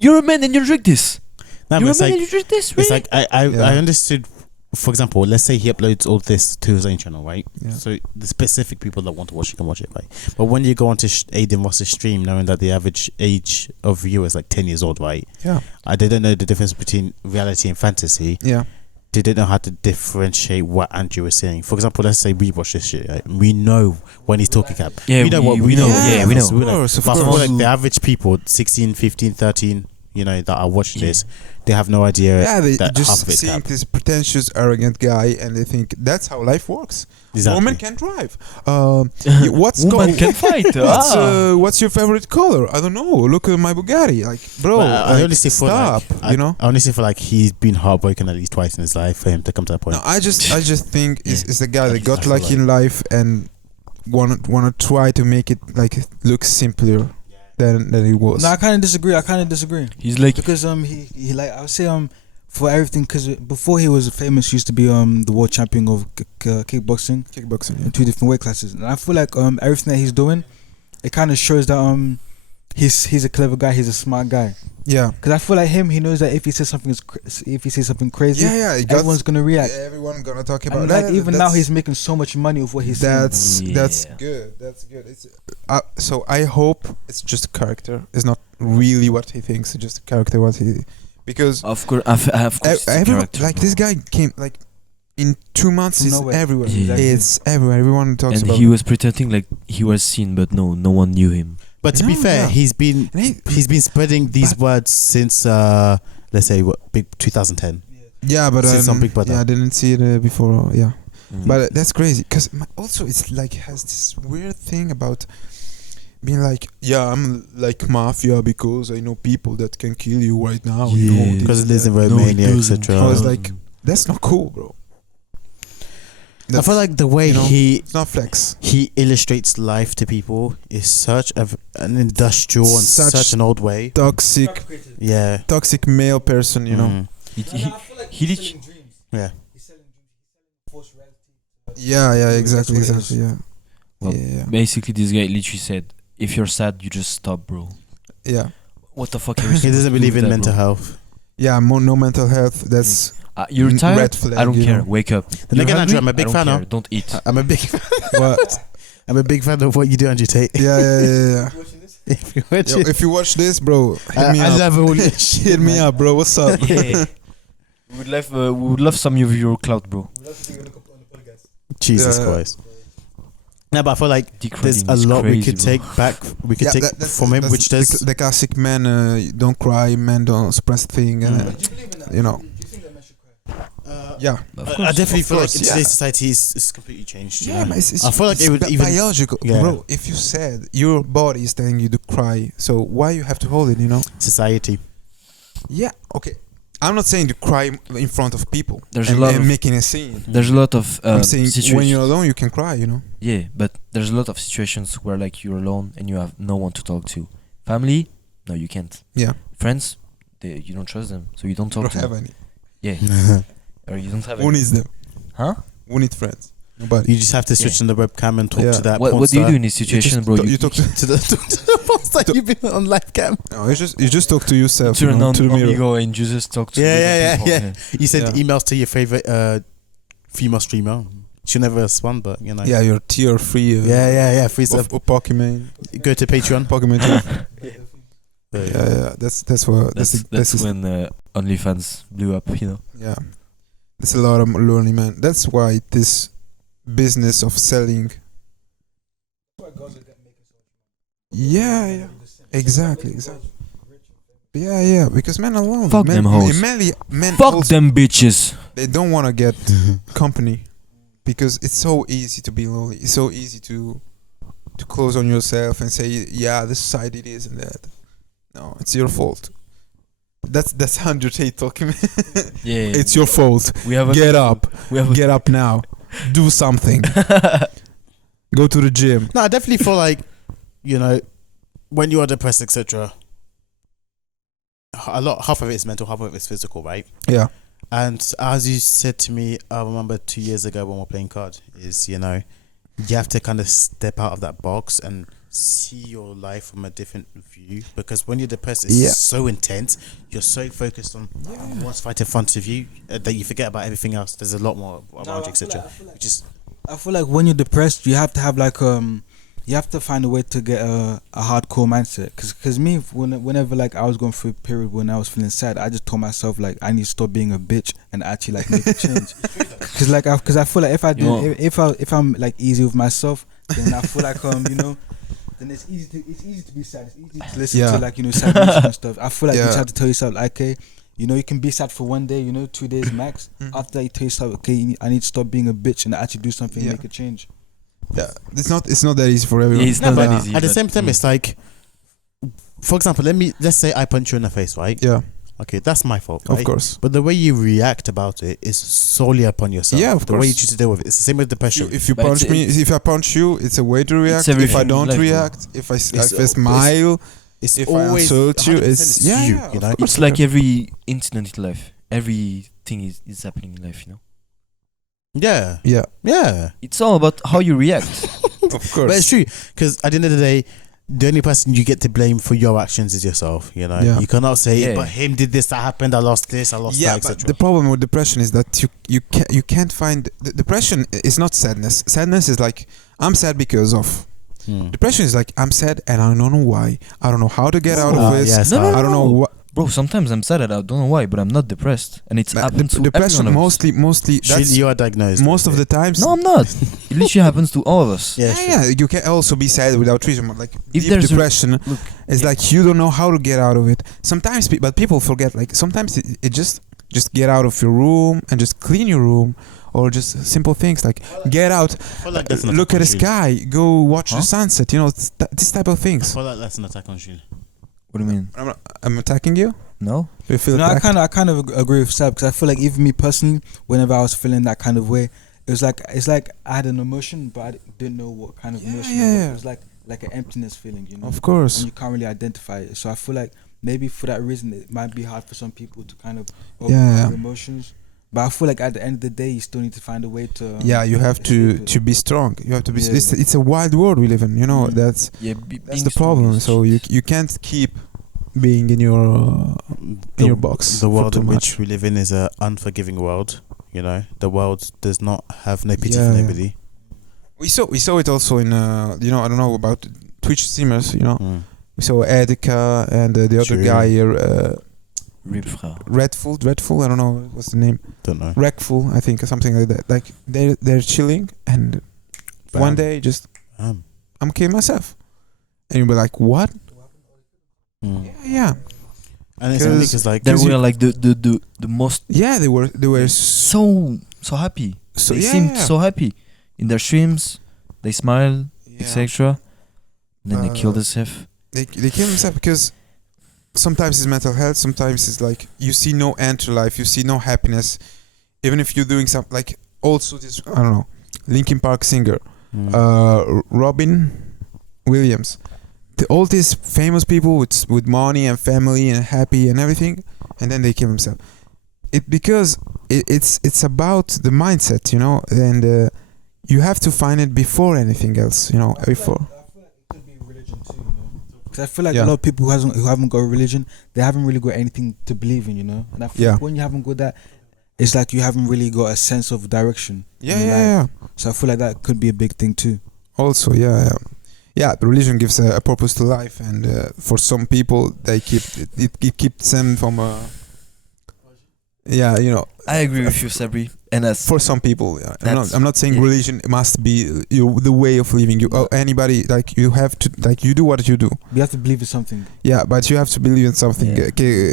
You're a man and you drink this. No, but You're a it's man like, and you drink this. it's Really? like I Yeah. understood. For example, let's say he uploads all this to his own channel, right? Yeah. So the specific people that want to watch it can watch it, right? But when you go onto Aiden Ross's stream, knowing that the average age of viewer is like 10 years old, right? Yeah. They don't know the difference between reality and fantasy. Yeah. They don't know how to differentiate what Andrew was saying. For example, let's say we watch this shit, right? We know when he's talking cap. Yeah, we know what we know. Yeah, we know. Of course, of But for course. like the average people, 16, 15, 13, you know, that are watching this, they have no idea. Yeah, they that half just of it's seeing cap. this pretentious, arrogant guy, and they think that's how life works. Exactly. Woman can drive. What's Woman going? can fight. What's your favorite color? I don't know. Look at my Bugatti. Like, bro, But I like, honestly feel stop. like, you know. I honestly feel like he's been heartbroken at least twice in his life for him to come to that point. No, I just think Yeah. it's the guy I that just- got I feel lucky in life and wanna try to make it like look simpler than it was. No, I kind of disagree. He's like, Because he like I would say for everything, because before he was famous, he used to be the world champion of kickboxing Kickboxing. in 2 different weight classes, and I feel like everything that he's doing, it kind of shows that he's a clever guy, he's a smart guy. Yeah. Because I feel like he knows that if he says something crazy, Yeah. everyone's gonna react. Everyone gonna talk about And that. like even now That's- he's making so much money with what he's saying. That's Yeah. good. That's good. It's so I hope it's just a character. It's not really what he thinks. It's just a character. Because of course, it's a everyone character, like bro. this guy came like in 2 months. It's Nowhere. everywhere. Yeah. It's everywhere. Everyone talks And about. he was pretending like he was seen, but no one knew him. But to be No, fair, yeah. he's been And he's been spreading these words since let's say big 2010. yeah, but Since some Big Brother. yeah, I didn't see it before. Yeah, Mm. but that's crazy because also it's like has this weird thing about being like, yeah, I'm like mafia because I know people that can kill you right now. You know, Yeah. this, Because it lives in that. Romania, doesn't. etc. I was like, that's not cool, bro. I feel like the way you know, it's not flex. he illustrates life to people is such an industrial and Such such an old way. Toxic Yeah. male person, you know. Mm. He literally. Yeah. Yeah, exactly. Yeah. Well, basically, this guy literally said, "If you're sad, you just stop, bro." Yeah. What the fuck? He doesn't believe in mental health. Yeah, no mental health. That's you're tired. red flag, I don't you care. know. Wake up. Then You're again, hungry? Andrew, I'm a big I don't fan care. of. Don't eat. I'm a big. What? I'm a big fan of what you do, Andrew Tate. Yeah. If you watch Yo, it, if you watch this, bro, hit me I up. love all this shit. Hit me up, bro. What's up? Yeah. We would love some of your clout, bro. Jesus Yeah. Christ. No, but I feel like Dick there's riding a is lot we crazy, could bro. take back. We could take from him, which does. the classic man. Don't cry, man. Don't suppress thing, and you know. Yeah, Of I course. definitely of feel course, like in yeah. today's society it's completely changed. you yeah, know? man, it's I feel like it would even biological, yeah. bro. If you said your body is telling you to cry, so why you have to hold it? You know? society. Yeah. Okay. I'm not saying to cry in front of people. There's and, a lot and of- making a scene. There's a lot of I'm saying situations. when you're alone, you can cry. You know? Yeah, but there's a lot of situations where like you're alone and you have no one to talk to. Family, no, you can't. Yeah. Friends, you don't trust them, so you don't talk Don't to have them. any. Yeah, or you don't have. Who any. needs them? Huh? Who needs friends? Nobody. You just have to switch on the webcam and talk Yeah. to that. What do you porn do in this situation, bro? You talk to star. to the poster you've been on live cam? no, you just talk to yourself. turn on to the mirror. Omigo and you just talk to. Yeah, other yeah, people. yeah. You send Yeah. emails to your favorite female streamer. She'll never respond, but you know. Yeah, your tier free. Yeah. Free stuff. Of Pokemon. Go to Patreon. Pokemon. Yeah. That's what. That's when OnlyFans blew up, you know. Yeah, there's a lot of learning, man. That's why this business of selling. Yeah, exactly. Yeah, because men alone. Fuck men, them hoes. Men Fuck also, them bitches. they don't want to get company because it's so easy to be lonely. It's so easy to close on yourself and say, yeah, the society this and that. No, it's your fault. That's Andrew Tate talking. Yeah, It's your fault. we have a Get up. We have Get up now. Do something. Go to the gym. No, I definitely feel like, you know, when you are depressed, etc., half of it is mental, half of it is physical, right? Yeah. And as you said to me, I remember 2 years ago when we were playing cards, is, you know, you have to kind of step out of that box and see your life from a different view, because when you're depressed, it's so intense. You're so focused on what's right in front of you that you forget about everything else. There's a lot more around you, etc. I feel like when you're depressed, you have to have like you have to find a way to get a hardcore mindset. Cause me, whenever like I was going through a period when I was feeling sad, I just told myself like I need to stop being a bitch and actually like make a change. Cause I feel like if I'm like easy with myself, then I feel like you know, then it's easy to be sad. It's easy to listen to like, you know, sad music and stuff. I feel like you just have to tell yourself like, okay, you know, you can be sad for 1 day, you know, 2 days max. After that, you tell yourself, okay, I need to stop being a bitch and actually do something, and make a change. Yeah, it's not that easy for everyone. Yeah, it's not that easy. At the but- same time, it's like, for example, let's say I punch you in the face, right? Yeah, Okay, that's my fault, right? of course. But the way you react about it is solely upon yourself. Yeah, of the way course. you choose to deal with it. It's the same with depression. If you But punch it's- me, if I punch you, it's a way to react. If I everything in don't life, bro. react, if I It's- smile, It's if I always insult you, 100% it's you. you know? Of course. It's like every incident in life. Everything is happening in life, you know. Yeah, Yeah, yeah. It's all about how you react. of course. But it's true, because at the end of the day, the only person you get to blame for your actions is yourself. You know, Yeah. you cannot say, Yeah. "But him did this, that happened. I lost this, I lost Yeah, that, but etc." the problem with depression is that you can't find depression is not sadness. Sadness is like I'm sad because of. Depression is like I'm sad and I don't know why. I don't know how to get out of this. Yes, No, no, I don't know what. Bro, sometimes I'm sad and I don't know why, but I'm not depressed. And it's happened to depression every one of us. mostly that's you are diagnosed. most of the times. No, I'm not. It literally happens to all of us. Yeah, Yeah, you can also be sad without treatment. Like If deep there's depression, look, it's like you don't know how to get out of it. Sometimes, but people forget. Like sometimes it just get out of your room and just clean your room, or just simple things like get out, I feel like that's an look at the attack on you. sky, go watch Huh? the sunset. You know, this type of I things. feel like that's an attack on you. What do you mean? I'm attacking you. No? Do you feel No, I attacked? kind of agree with Seb, because I feel like even me personally, whenever I was feeling that kind of way, it's like I had an emotion, but I didn't know what kind of emotion it was. yeah. It was like an emptiness feeling, you know. Of course. And you can't really identify it. So I feel like maybe for that reason it might be hard for some people to kind of Yeah. overcome their emotions. But I feel like at the end of the day, you still need to find a way to. You have to be strong. You have to be. It's a wild world we live in. You know that's the problem. So you can't keep being in your box. The world in which we live in is an unforgiving world. You know, the world does not have no pity for nobody. We saw it also in I don't know about Twitch streamers. We saw Edeka and the other guy here. Redful, I don't know what's the name. Don't know. Wreckful, I think, or something like that. Like they're chilling, and one day just I'm killing myself, and you'll be like, what? Yeah. And it's only because like they were like the most. Yeah, they were so happy. So they seemed so happy in their streams. They smile, etc. Then they kill themselves. They kill themselves because. Sometimes it's mental health. Sometimes it's like you see no end to life. You see no happiness, even if you're doing something. Like also this, I don't know, Linkin Park singer, Robin Williams. All these famous people with money and family and happy and everything, and then they kill themselves. Because it's about the mindset, and you have to find it before anything else, before. I feel like a lot of people who haven't got a religion, they haven't really got anything to believe in, And I feel like when you haven't got that, it's like you haven't really got a sense of direction. Yeah. So I feel like that could be a big thing too. Also, yeah. The religion gives a purpose to life, and for some people, it keeps them from I agree with you, Sabri. And for some people, I'm not saying religion must be the way of living. Anybody, like you have to, like you do what you do. You have to believe in something. Yeah, but you have to believe in something.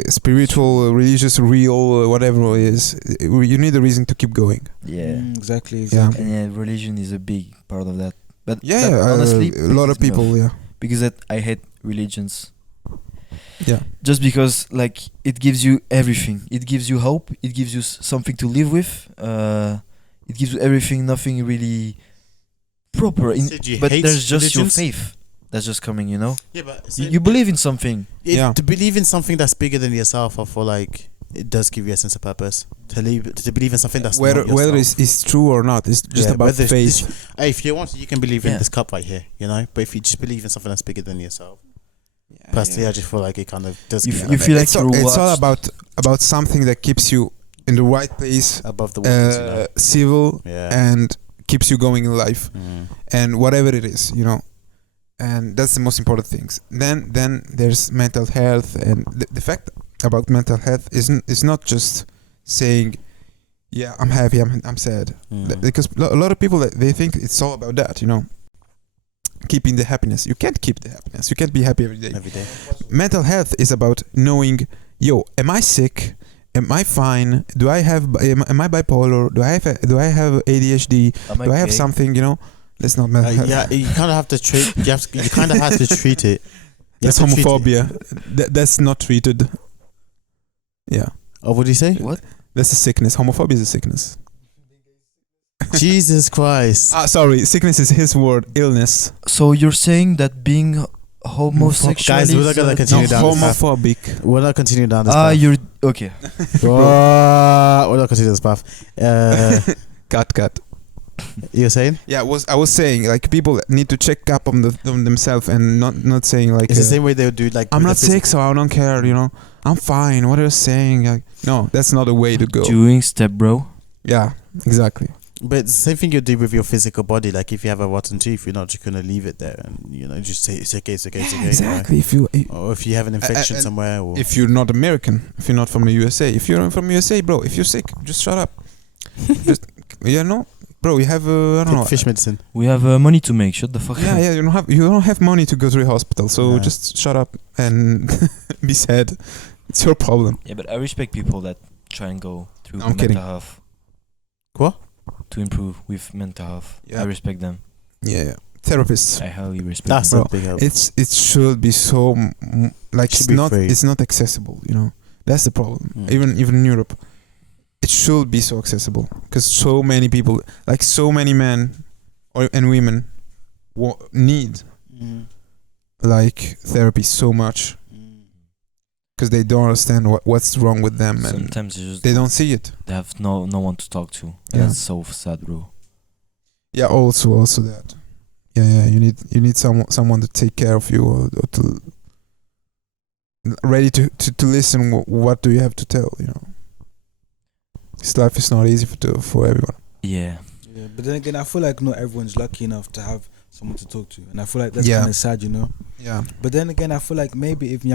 Spiritual, religious, real, whatever it is. You need a reason to keep going. Yeah, exactly. Yeah. And religion is a big part of that. But honestly, a lot of people. Because I hate religions. Yeah. Just because like it gives you everything. It gives you hope. It gives you something to live with. It gives you everything. Nothing really proper. But there's just your faith that's just coming. Yeah, but you believe in something. To believe in something that's bigger than yourself, I feel like it does give you a sense of purpose. To believe in something that's whether not yourself. whether it's true or not, it's just about faith. If you want to, you can believe in this cup right here. But if you just believe in something that's bigger than yourself. Personally, I just feel like it kind of does. You feel like it's all about something that keeps you in the right place, above the water, civil, and keeps you going in life, and whatever it is, and that's the most important things. Then there's mental health, and the fact about mental health is not just saying, I'm happy, I'm sad, because a lot of people they think it's all about that, keeping the happiness. You can't keep the happiness. You can't be happy every day. Mental health is about knowing, am I sick? Am I fine? Am I bipolar? Do I have ADHD? Do I have something? That's not mental health. You kind of have to treat. You kind of have to treat it. That's homophobia. That's not treated. Yeah. Oh, what do you say? What? That's a sickness. Homophobia is a sickness. Jesus Christ. Sorry, sickness is his word. Illness. So you're saying that being homosexual Guys, we're not gonna continue down this path. Homophobic. We're not continuing down this path. You're okay. We're not continuing this path. Cut. You're saying? Yeah, I was saying like people need to check up on themselves and not saying like it's the same way they would do like I'm not sick, so I don't care. I'm fine. What are you saying? Like, no, that's not a way to go. Doing step, bro. Yeah, exactly. But it's the same thing you do with your physical body. Like if you have a rotten tooth, you're not just gonna leave it there and just say it's okay. Exactly. Or if you have an infection somewhere, or if you're not American, if you're not from the USA, if you're from USA, bro, if you're sick, just shut up. Just bro, you have I don't know, fish medicine. We have money to make. Shut the fuck up. Yeah. You don't have money to go to the hospital, so just shut up and be sad. It's your problem. Yeah, but I respect people that try and go through kidding. mental health. What? To improve with mental health. Yeah. I respect them. Yeah. Therapists. I highly respect That's them. a big help. It should be so like free. It's not accessible. That's the problem. Even in Europe, it should be so accessible because so many people, like so many men and women, need like therapy so much. because they don't understand what's wrong with them, and Sometimes they don't see it. they have no one to talk to. Yeah. That's so sad, bro. Yeah, also that. Yeah, you need someone to take care of you, or to ready to listen. What do you have to tell? This life is not easy for everyone. Yeah. Yeah, but then again, I feel like not everyone's lucky enough to have someone to talk to, and I feel like that's Yeah. kind of sad, Yeah, But then again, I feel like maybe if you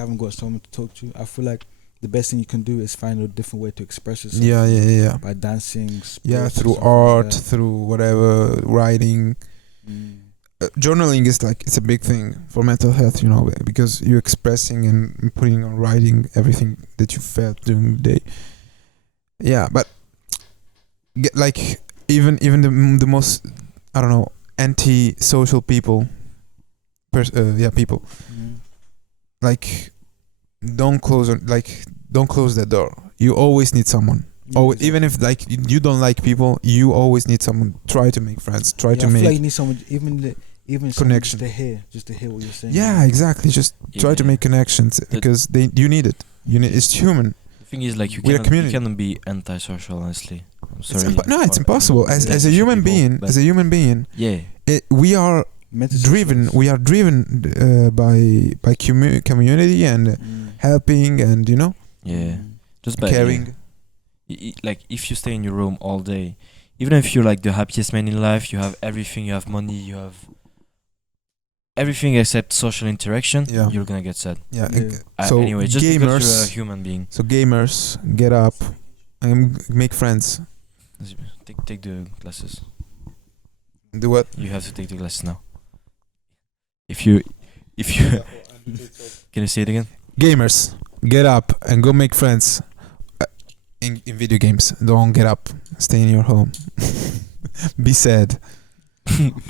haven't got someone to talk to, I feel like the best thing you can do is find a different way to express yourself. yeah. By dancing, Yeah, sports, or through something like art, that. through whatever, writing. Journaling is it's a big thing for mental health, because you're expressing and putting on writing everything that you felt during the day. Yeah, but like even the most, I don't know, anti-social people, people, like don't close that door. You always need someone. Even if like you don't like people, you always need someone. Try to make friends. Try to I feel make like you need someone, even connection. just to hear what you're saying. Yeah, exactly. Just try to make connections because you need it. It's human. The thing is, like, you cannot be antisocial. Honestly, I'm sorry. It's impossible. As a human being, Yeah. We are driven. We are driven by community and helping and Yeah. Just by caring. Like, if you stay in your room all day, even if you're like the happiest man in life, you have everything, you have money, you have everything except social interaction, you're gonna get sad. Yeah. So anyway, just because you're a human being. So gamers, get up and make friends. Take the glasses. Do what? You have to take the glasses now. If you can you say it again? Gamers, get up and go make friends. In video games, don't get up. Stay in your home. Be sad.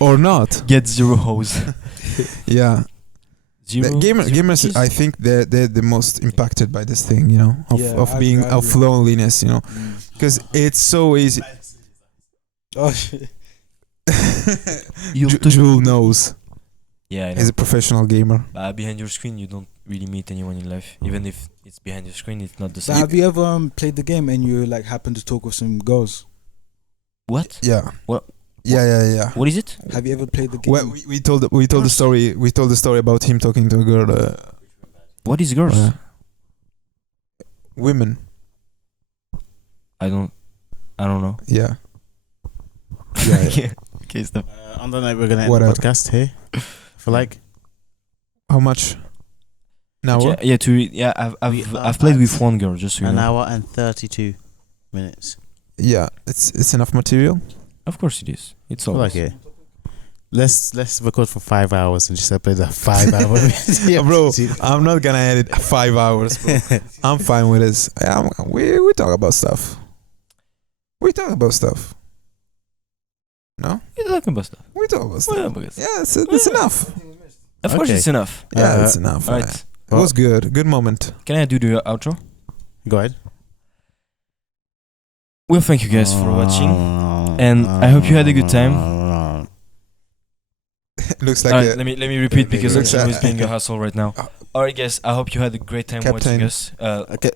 Or not. Get 0 hoes. Yeah. Gamers, keys? I think they're the most impacted by this thing, of loneliness, because it's so easy. Oh shit. Jewel knows. Yeah, I know. He's a professional gamer. Behind your screen, you don't really meet anyone in life. Even if it's behind your screen, it's not the But same. have you ever played the game and you like happen to talk with some girls? What? Yeah. What? Yeah. What is it? Have you ever played the game? Well, we told the story. We told the story about him talking to a girl. What is girls? Women. I don't know. Yeah. Okay, stop. On the night we're gonna end the podcast here. For like how much? An hour? I've played with one girl, just so you know. an hour and 32 minutes. Yeah, it's enough material. Of course it is. It's all Like it. Let's record for 5 hours and just upload a 5 hour. Yeah, bro. I'm not gonna edit 5 hours, bro. I'm fine with this. We talk about stuff. No? You're talking about stuff. We talk about stuff. Whatever. Yeah, it's enough. Of course it's enough. Yeah, it's enough. Right. It was good. Good moment. Can I do the outro? Go ahead. Well, thank you guys for watching. And I hope you had a good time. Looks like Alright, let me repeat because looks I'm like- being a hassle right now. Alright guys, I hope you had a great time Captain. watching us. Okay.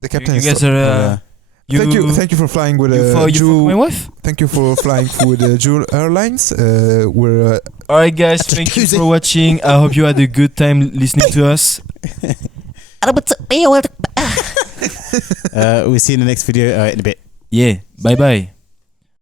the captain. You is guys so- are Thank you for flying with you fuck Jewel. my wife? Thank you for flying with Jewel Airlines. We're Alright guys, thank you for watching. I hope you had a good time listening to us. We'll see you in the next video in a bit. Yeah, bye bye.